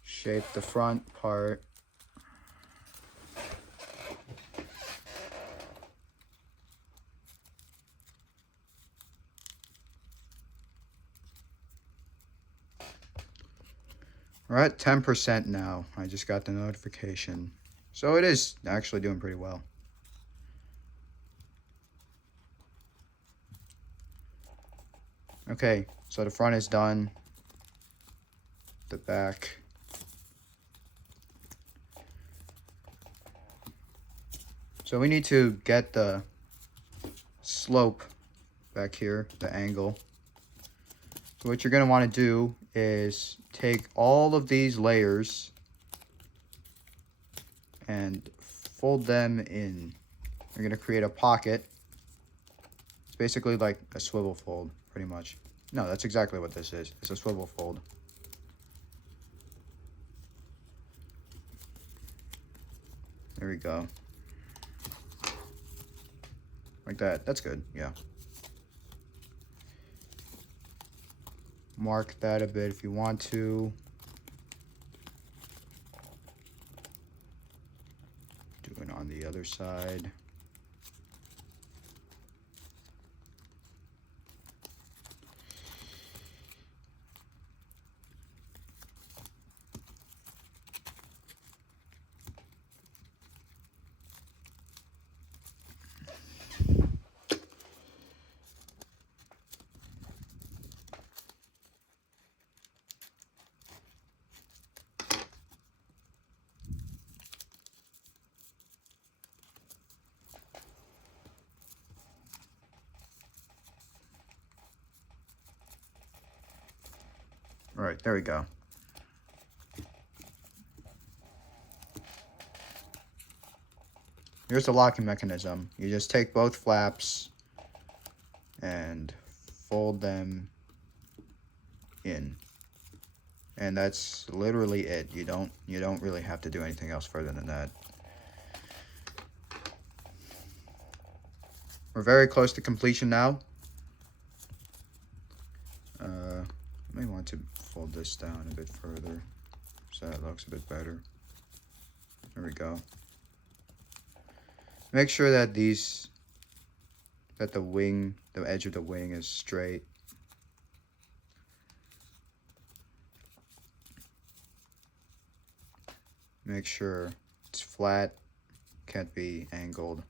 Shape the front part. We're at 10% now. I just got the notification. So it is actually doing pretty well. Okay, so the front is done. The back. So we need to get the slope back here, the angle. So what you're going to want to do is take all of these layers and fold them in. You're going to create a pocket. It's basically like a swivel fold, pretty much. No, that's exactly what this is. It's a swivel fold. There we go. Like that. That's good, yeah. Mark that a bit if you want to. Do it on the other side. All right, there we go. Here's the locking mechanism. You just take both flaps and fold them in. And that's literally it. You don't really have to do anything else further than that. We're very close to completion now. I may want to fold this down a bit further so that looks a bit better. There we go. Make sure that the edge of the wing is straight. Make sure it's flat, can't be angled.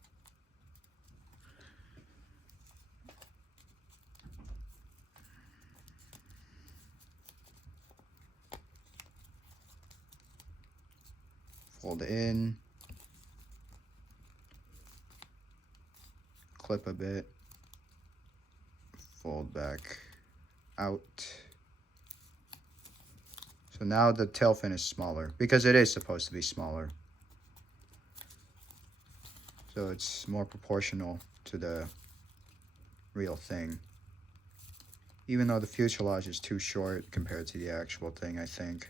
Fold it in. Clip a bit. Fold back out. So now the tail fin is smaller because it is supposed to be smaller. so it's more proportional to the real thing. Even though the fuselage is too short compared to the actual thing, I think.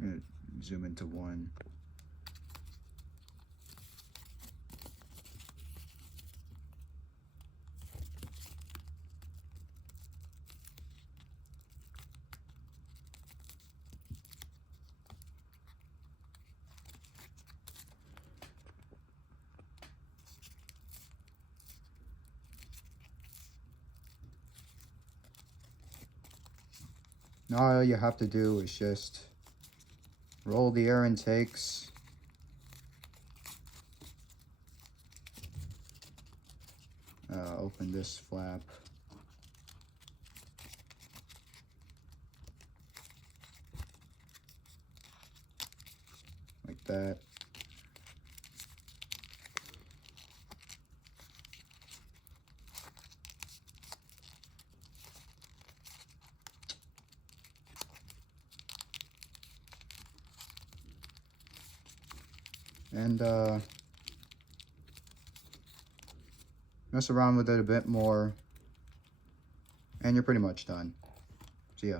I'm gonna zoom into one. Now all you have to do is just roll the air intakes. Open this flap. Like that. And mess around with it a bit more, and you're pretty much done. See ya.